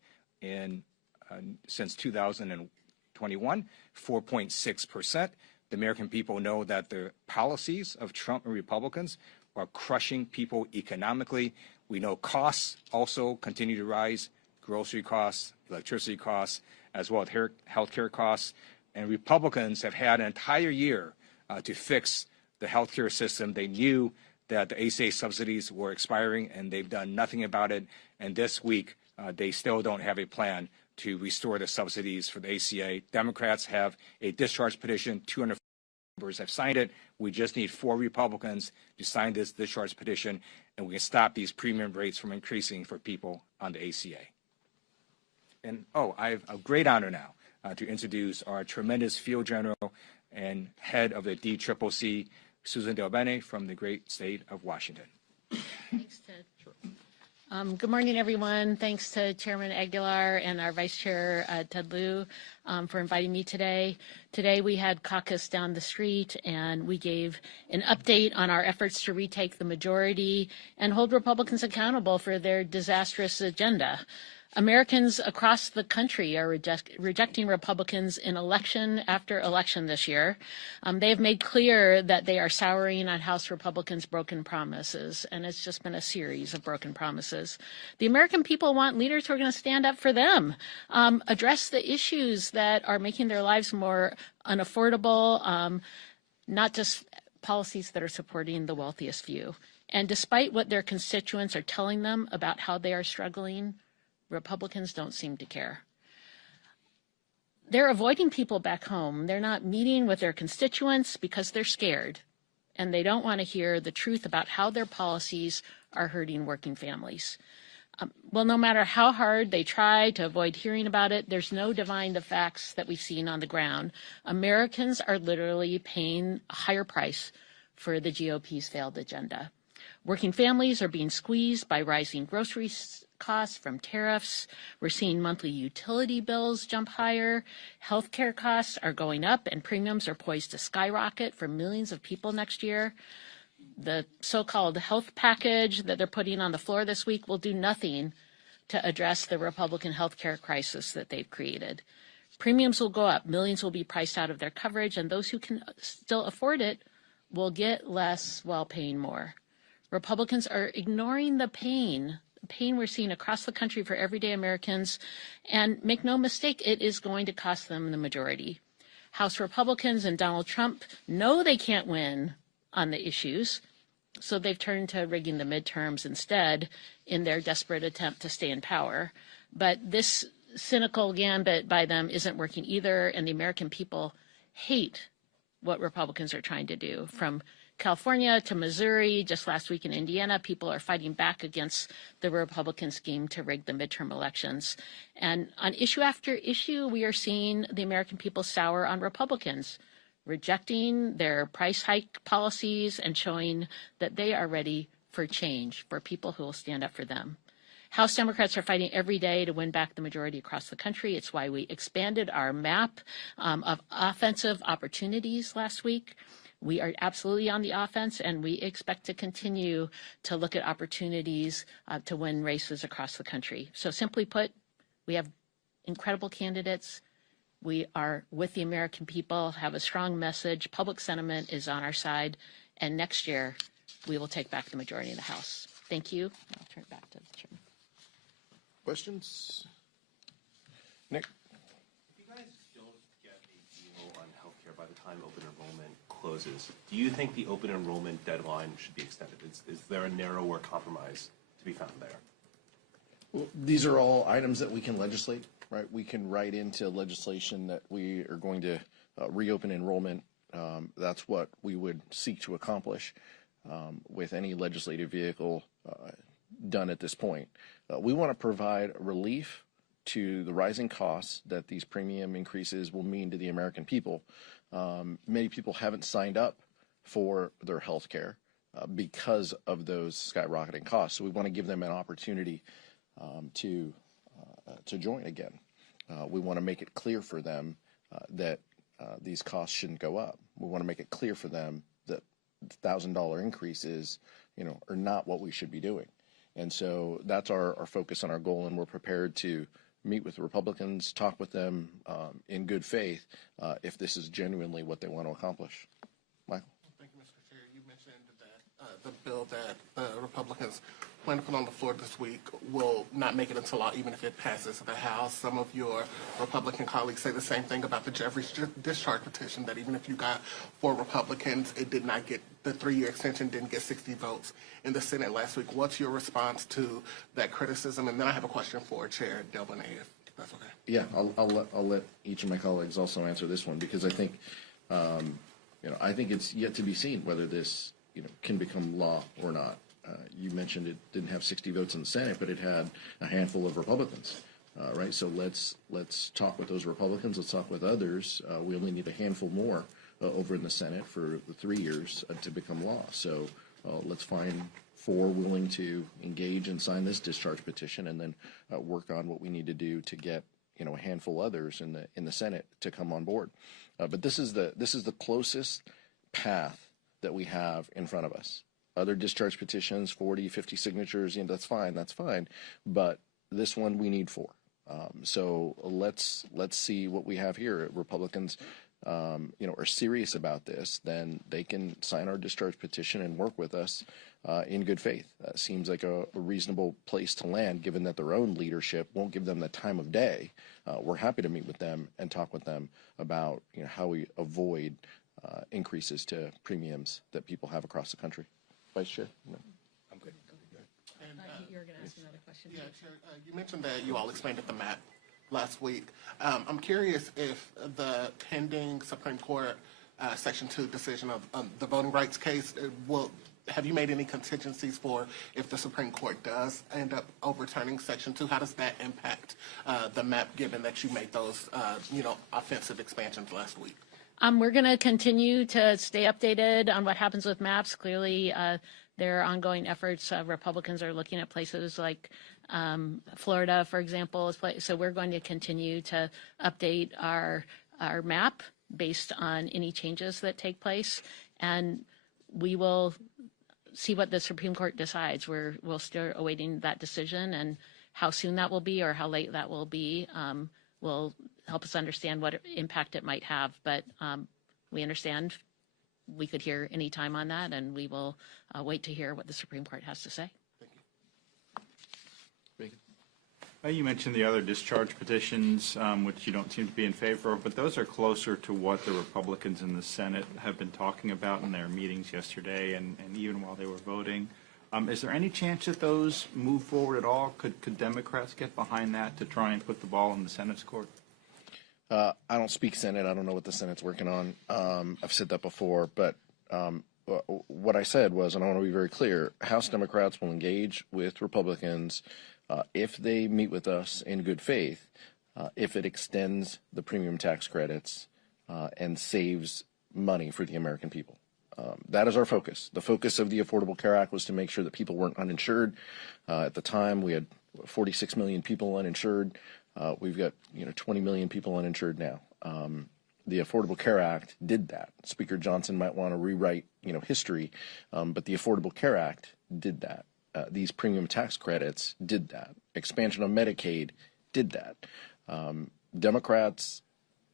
since 2021, 4.6%. The American people know that the policies of Trump and Republicans are crushing people economically. We know costs also continue to rise, grocery costs, electricity costs, as well as healthcare costs. And Republicans have had an entire year to fix the healthcare system. They knew that the ACA subsidies were expiring, and they've done nothing about it. And this week, they still don't have a plan to restore the subsidies for the ACA. Democrats have a discharge petition. 200 members have signed it. We just need 4 Republicans to sign this discharge petition, and we can stop these premium rates from increasing for people on the ACA. And, I have a great honor now to introduce our tremendous field general and head of the DCCC, Susan Del Bene, from the great state of Washington. Thanks, Ted. Sure. Good morning, everyone. Thanks to Chairman Aguilar and our Vice Chair, Ted Lieu, for inviting me today. Today we had caucus down the street, and we gave an update on our efforts to retake the majority and hold Republicans accountable for their disastrous agenda. Americans across the country are rejecting Republicans in election after election this year. They have made clear that they are souring on House Republicans' broken promises, and it's just been a series of broken promises. The American people want leaders who are going to stand up for them, address the issues that are making their lives more unaffordable, not just policies that are supporting the wealthiest few. And despite what their constituents are telling them about how they are struggling, Republicans don't seem to care. They're avoiding people back home. They're not meeting with their constituents because they're scared, and they don't want to hear the truth about how their policies are hurting working families. Well, no matter how hard they try to avoid hearing about it, there's no denying the facts that we've seen on the ground. Americans are literally paying a higher price for the GOP's failed agenda. Working families are being squeezed by rising grocery costs from tariffs. We're seeing monthly utility bills jump higher. Healthcare costs are going up, and premiums are poised to skyrocket for millions of people next year. The so-called health package that they're putting on the floor this week will do nothing to address the Republican healthcare crisis that they've created. Premiums will go up. Millions will be priced out of their coverage, and those who can still afford it will get less while paying more. Republicans are ignoring the pain we're seeing across the country for everyday Americans, and make no mistake, it is going to cost them the majority. House Republicans and Donald Trump know they can't win on the issues, so they've turned to rigging the midterms instead in their desperate attempt to stay in power. But this cynical gambit by them isn't working either, and the American people hate what Republicans are trying to do. From California to Missouri, just last week in Indiana, people are fighting back against the Republican scheme to rig the midterm elections. And on issue after issue, we are seeing the American people sour on Republicans, rejecting their price hike policies and showing that they are ready for change, for people who will stand up for them. House Democrats are fighting every day to win back the majority across the country. It's why we expanded our map of offensive opportunities last week. We are absolutely on the offense, and we expect to continue to look at opportunities to win races across the country. So simply put, we have incredible candidates. We are with the American people, have a strong message. Public sentiment is on our side, and next year we will take back the majority in the House. Thank you. I'll turn it back to the chairman. Questions? Nick? If you guys don't get a deal on healthcare by the time open enrollment closes, do you think the open enrollment deadline should be extended? Is there a narrower compromise to be found there? Well, these are all items that we can legislate, right? We can write into legislation that we are going to reopen enrollment. That's what we would seek to accomplish with any legislative vehicle done at this point. We want to provide relief to the rising costs that these premium increases will mean to the American people. Many people haven't signed up for their health care because of those skyrocketing costs. So we want to give them an opportunity to join again. We want to make it clear for them that these costs shouldn't go up. We want to make it clear for them that $1,000 increases, are not what we should be doing. And so that's our focus and our goal, and we're prepared to meet with the Republicans, talk with them in good faith if this is genuinely what they want to accomplish. Michael? Thank you, Mr. Chair. You mentioned that the bill that the Republicans plan to put on the floor this week will not make it into law even if it passes the House. Some of your Republican colleagues say the same thing about the Jeffries discharge petition, that even if you got 4 Republicans, it did not get, the 3-year extension didn't get 60 votes in the Senate last week. What's your response to that criticism? And then I have a question for Chair Delbin, if that's okay. Yeah, I'll let each of my colleagues also answer this one, because I think, I think it's yet to be seen whether this, can become law or not. You mentioned it didn't have 60 votes in the Senate, but it had a handful of Republicans, right? So let's talk with those Republicans. Let's talk with others. We only need a handful more over in the Senate for the 3 years to become law. So let's find 4 willing to engage and sign this discharge petition, and then work on what we need to do to get a handful others in the Senate to come on board. But this is the closest path that we have in front of us. Other discharge petitions, 40, 50 signatures, that's fine. But this one we need 4. So let's see what we have here. Republicans, are serious about this, then they can sign our discharge petition and work with us in good faith. Seems like a reasonable place to land, given that their own leadership won't give them the time of day. We're happy to meet with them and talk with them about how we avoid increases to premiums that people have across the country. Vice Chair? No. I'm good. And, you were going to ask another question. Yeah, Chair, you mentioned that you all expanded the map last week. I'm curious if the pending Supreme Court Section 2 decision of the voting rights case have you made any contingencies for if the Supreme Court does end up overturning Section 2? How does that impact the map, given that you made those, offensive expansions last week? We're going to continue to stay updated on what happens with maps. Clearly, there are ongoing efforts. Republicans are looking at places like Florida, for example. So we're going to continue to update our map based on any changes that take place. And we will see what the Supreme Court decides. We'll still awaiting that decision, and how soon that will be or how late that will be will help us understand what impact it might have. But we understand we could hear any time on that, and we will wait to hear what the Supreme Court has to say. You mentioned the other discharge petitions, which you don't seem to be in favor of, but those are closer to what the Republicans in the Senate have been talking about in their meetings yesterday and even while they were voting. Is there any chance that those move forward at all? Could Democrats get behind that to try and put the ball in the Senate's court? I don't speak Senate. I don't know what the Senate's working on. I've said that before, but what I said was, and I want to be very clear, House Democrats will engage with Republicans if they meet with us in good faith, if it extends the premium tax credits and saves money for the American people. That is our focus. The focus of the Affordable Care Act was to make sure that people weren't uninsured. At the time, we had 46 million people uninsured. We've got 20 million people uninsured now. The Affordable Care Act did that. Speaker Johnson might want to rewrite history, but the Affordable Care Act did that. These premium tax credits did that. Expansion of Medicaid did that. Democrats'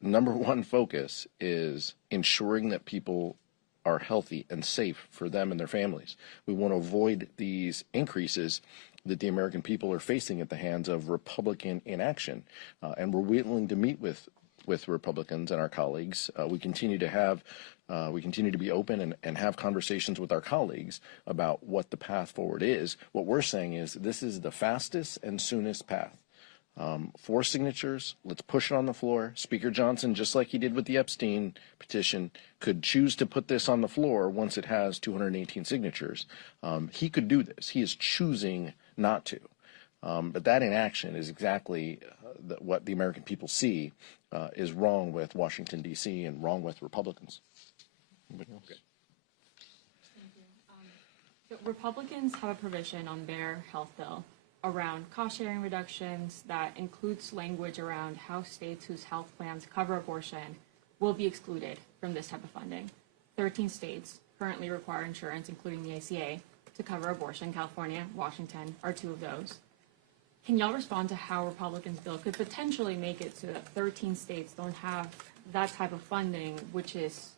number one focus is ensuring that people are healthy and safe for them and their families. We want to avoid these increases that the American people are facing at the hands of Republican inaction. And we're willing to meet with with Republicans and our colleagues. We continue to be open and have conversations with our colleagues about what the path forward is. What we're saying is this is the fastest and soonest path. 4 signatures, let's push it on the floor. Speaker Johnson, just like he did with the Epstein petition, could choose to put this on the floor once it has 218 signatures. He could do this. He is choosing not to. But that inaction is exactly what the American people see is wrong with Washington, D.C. and wrong with Republicans. Anybody else? So Republicans have a provision on their health bill around cost-sharing reductions that includes language around how states whose health plans cover abortion will be excluded from this type of funding. 13 states currently require insurance, including the ACA, to cover abortion. California, Washington are 2 of those. Can y'all respond to how Republicans' bill could potentially make it so that 13 states don't have that type of funding, which is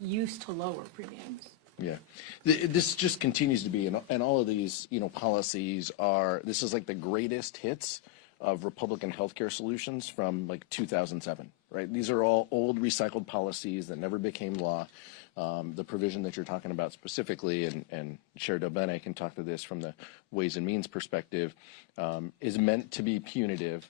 used to lower premiums? Yeah, this just continues to be, and all of these, policies are. This is like the greatest hits of Republican healthcare solutions from like 2007, right? These are all old recycled policies that never became law. The provision that you're talking about specifically, and Chair Del Bene can talk to this from the Ways and Means perspective, is meant to be punitive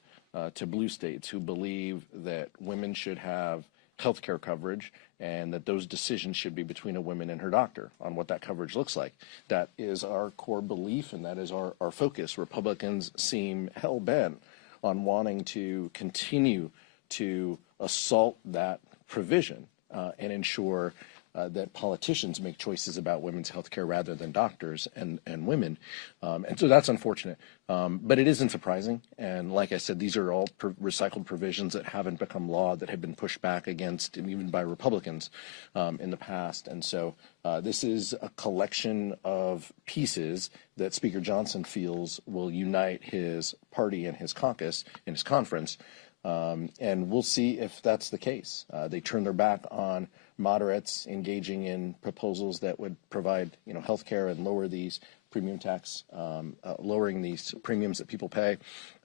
to blue states who believe that women should have health care coverage and that those decisions should be between a woman and her doctor on what that coverage looks like. That is our core belief, and that is our focus. Republicans seem hell-bent on wanting to continue to assault that provision and ensure that politicians make choices about women's health care rather than doctors and women. And so that's unfortunate. But it isn't surprising. And like I said, these are all recycled provisions that haven't become law, that have been pushed back against, and even by Republicans in the past. And so this is a collection of pieces that Speaker Johnson feels will unite his party and his caucus and his conference. And we'll see if that's the case. They turn their back on moderates engaging in proposals that would provide, health care and lower these premium tax, lowering these premiums that people pay.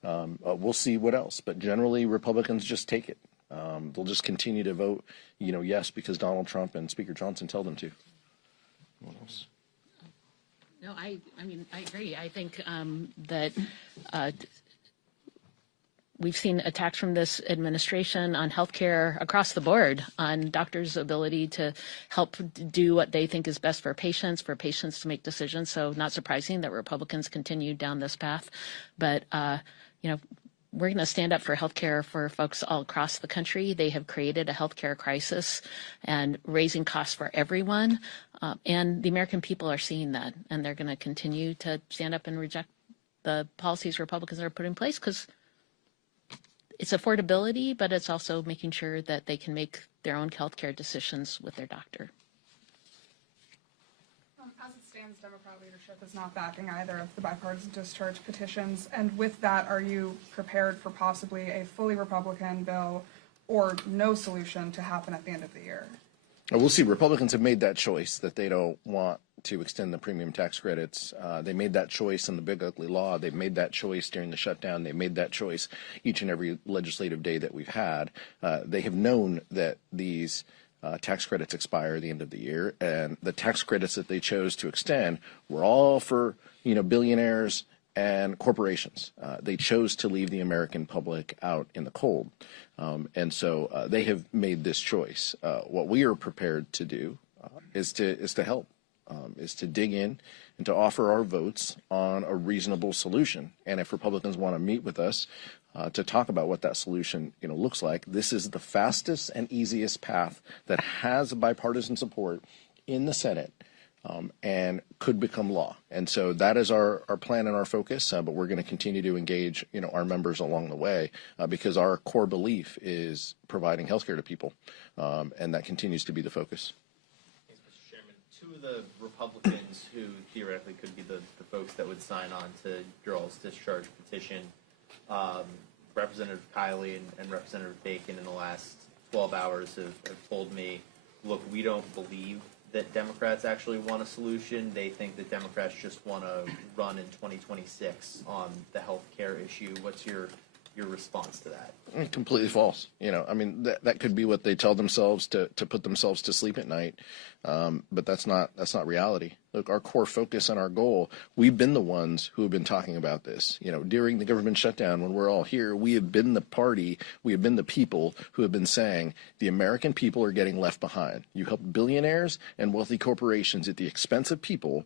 We'll see what else. But generally, Republicans just take it. They'll just continue to vote, yes, because Donald Trump and Speaker Johnson tell them to. What else? No, I mean, I agree. I think that we've seen attacks from this administration on healthcare across the board, on doctors' ability to help do what they think is best for patients to make decisions. So not surprising that Republicans continue down this path. But, we're going to stand up for healthcare for folks all across the country. They have created a healthcare crisis and raising costs for everyone. And the American people are seeing that. And they're going to continue to stand up and reject the policies Republicans are put in place because it's affordability, but it's also making sure that they can make their own healthcare decisions with their doctor. As it stands, Democrat leadership is not backing either of the bipartisan discharge petitions. And with that, are you prepared for possibly a fully Republican bill or no solution to happen at the end of the year? We'll see. Republicans have made that choice that they don't want to extend the premium tax credits. They made that choice in the big ugly law. They've made that choice during the shutdown. They made that choice each and every legislative day that we've had. They have known that these tax credits expire at the end of the year, and the tax credits that they chose to extend were all for billionaires and corporations. They chose to leave the American public out in the cold, and so they have made this choice. What we are prepared to do is to help. Is to dig in and to offer our votes on a reasonable solution. And if Republicans want to meet with us to talk about what that solution looks like, this is the fastest and easiest path that has bipartisan support in the Senate and could become law. And so that is our plan and our focus, but we're going to continue to engage our members along the way because our core belief is providing health care to people, and that continues to be the focus. Two of the Republicans who theoretically could be the folks that would sign on to your all's discharge petition, Representative Kiley and Representative Bacon in the last 12 hours have told me, look, we don't believe that Democrats actually want a solution. They think that Democrats just want to run in 2026 on the health care issue. What's your your response to that? Completely false. I mean, that could be what they tell themselves to put themselves to sleep at night. But that's not reality. Look, our core focus and our goal, we've been the ones who have been talking about this. During the government shutdown, when we're all here, we have been the party, we have been the people who have been saying the American people are getting left behind. You help billionaires and wealthy corporations at the expense of people,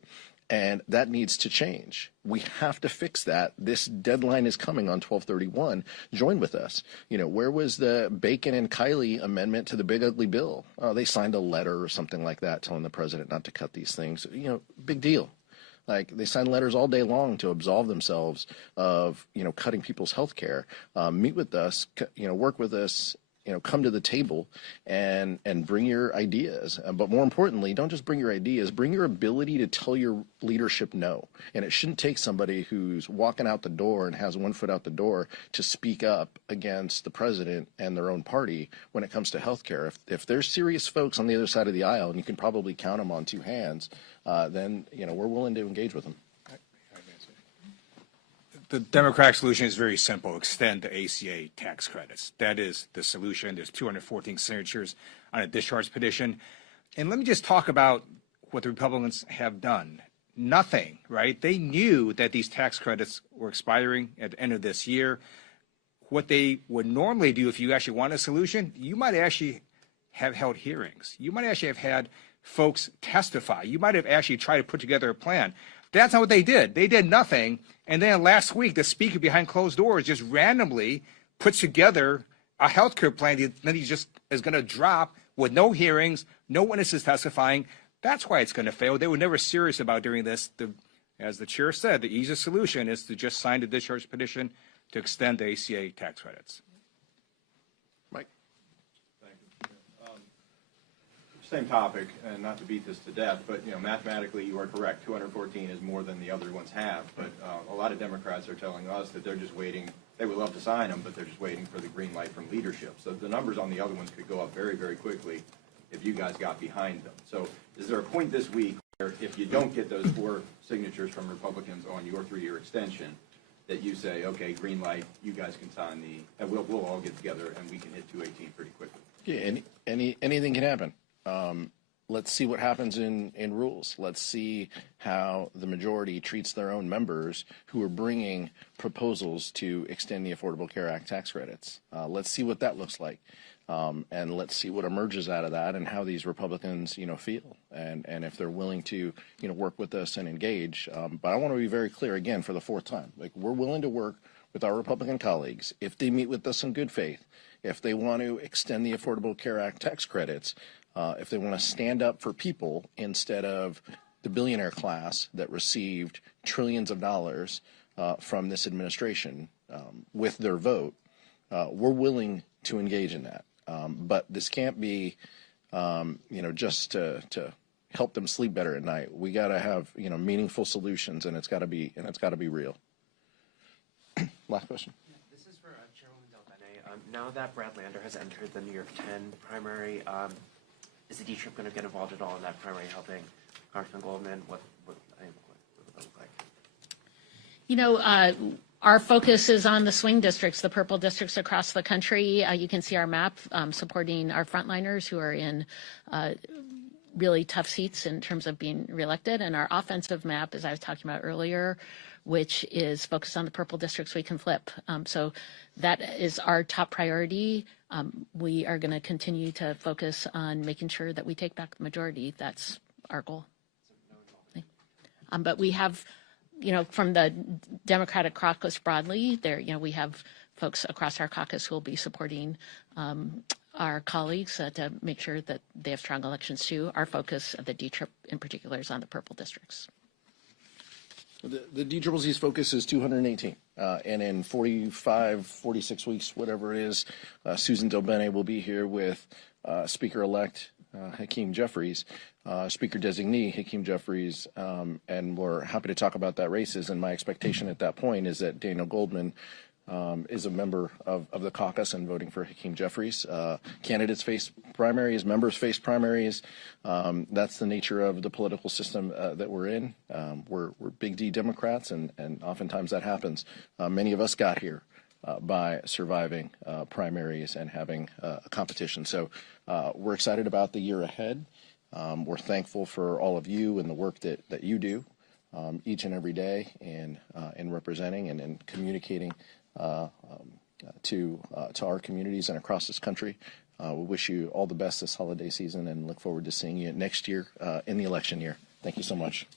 and that needs to change. We have to fix that. This deadline is coming on 12/31. Join with us. Where was the Bacon and Kiley amendment to the big ugly bill? They signed a letter or something like that telling the president not to cut these things. Big deal. Like, they sign letters all day long to absolve themselves of, cutting people's health care. Meet with us, work with us, come to the table and bring your ideas. But more importantly, don't just bring your ideas, bring your ability to tell your leadership no. And it shouldn't take somebody who's walking out the door and has one foot out the door to speak up against the president and their own party when it comes to health care. If there's serious folks on the other side of the aisle, and you can probably count them on two hands, then, we're willing to engage with them. The Democratic solution is very simple. Extend the ACA tax credits. That is the solution. There's 214 signatures on a discharge petition. And let me just talk about what the Republicans have done. Nothing, right? They knew that these tax credits were expiring at the end of this year. What they would normally do, if you actually want a solution, you might actually have held hearings. You might actually have had folks testify. You might have actually tried to put together a plan. That's not what they did. They did nothing. And then last week, the speaker behind closed doors just randomly puts together a health care plan that he just is going to drop with no hearings, no witnesses testifying. That's why it's going to fail. They were never serious about doing this. As the chair said, the easiest solution is to just sign the discharge petition to extend the ACA tax credits. Mike? Thank you. Same topic, and not to beat this to death, but mathematically you are correct. 214 is more than the other ones have, but a lot of Democrats are telling us that they're just waiting. They would love to sign them, but they're just waiting for the green light from leadership. So the numbers on the other ones could go up very, very quickly if you guys got behind them. So is there a point this week where if you don't get those 4 signatures from Republicans on your 3-year extension, that you say, okay, green light, you guys can sign and we'll all get together and we can hit 218 pretty quickly? Yeah, anything can happen. Let's see what happens in rules. Let's see how the majority treats their own members who are bringing proposals to extend the Affordable Care Act tax credits. Let's see what that looks like. And let's see what emerges out of that and how these Republicans, feel and if they're willing to, work with us and engage. But I want to be very clear again for the 4th time. Like, we're willing to work with our Republican colleagues if they meet with us in good faith, if they want to extend the Affordable Care Act tax credits, if they want to stand up for people instead of the billionaire class that received trillions of dollars from this administration with their vote, we're willing to engage in that. But this can't be, just to help them sleep better at night. We got to have, meaningful solutions, and it's got to be real. Last question. This is for Chairwoman Del Bene. Now that Brad Lander has entered the New York 10 primary, is the D-Trip going to get involved at all in that primary, helping Congressman Goldman? What would that look like? Our focus is on the swing districts, the purple districts across the country. You can see our map supporting our frontliners who are in really tough seats in terms of being reelected. And our offensive map, as I was talking about earlier, which is focused on the purple districts we can flip. So that is our top priority. We are going to continue to focus on making sure that we take back the majority. That's our goal. But we have, from the Democratic caucus broadly, we have folks across our caucus who will be supporting our colleagues to make sure that they have strong elections too. Our focus of the D-Trip in particular is on the purple districts. The DCCC's focus is 218, and in 45, 46 weeks, whatever it is, Susan Del Bene will be here with Speaker-elect Hakeem Jeffries, Speaker-designee Hakeem Jeffries, and we're happy to talk about that races. And my expectation at that point is that Daniel Goldman is a member of the caucus and voting for Hakeem Jeffries. Candidates face primaries, members face primaries. That's the nature of the political system that we're in. We're big D Democrats, and oftentimes that happens. Many of us got here by surviving primaries and having a competition. So we're excited about the year ahead. We're thankful for all of you and the work that you do each and every day in representing and in communicating to our communities and across this country. We wish you all the best this holiday season and look forward to seeing you next year in the election year. Thank you so much.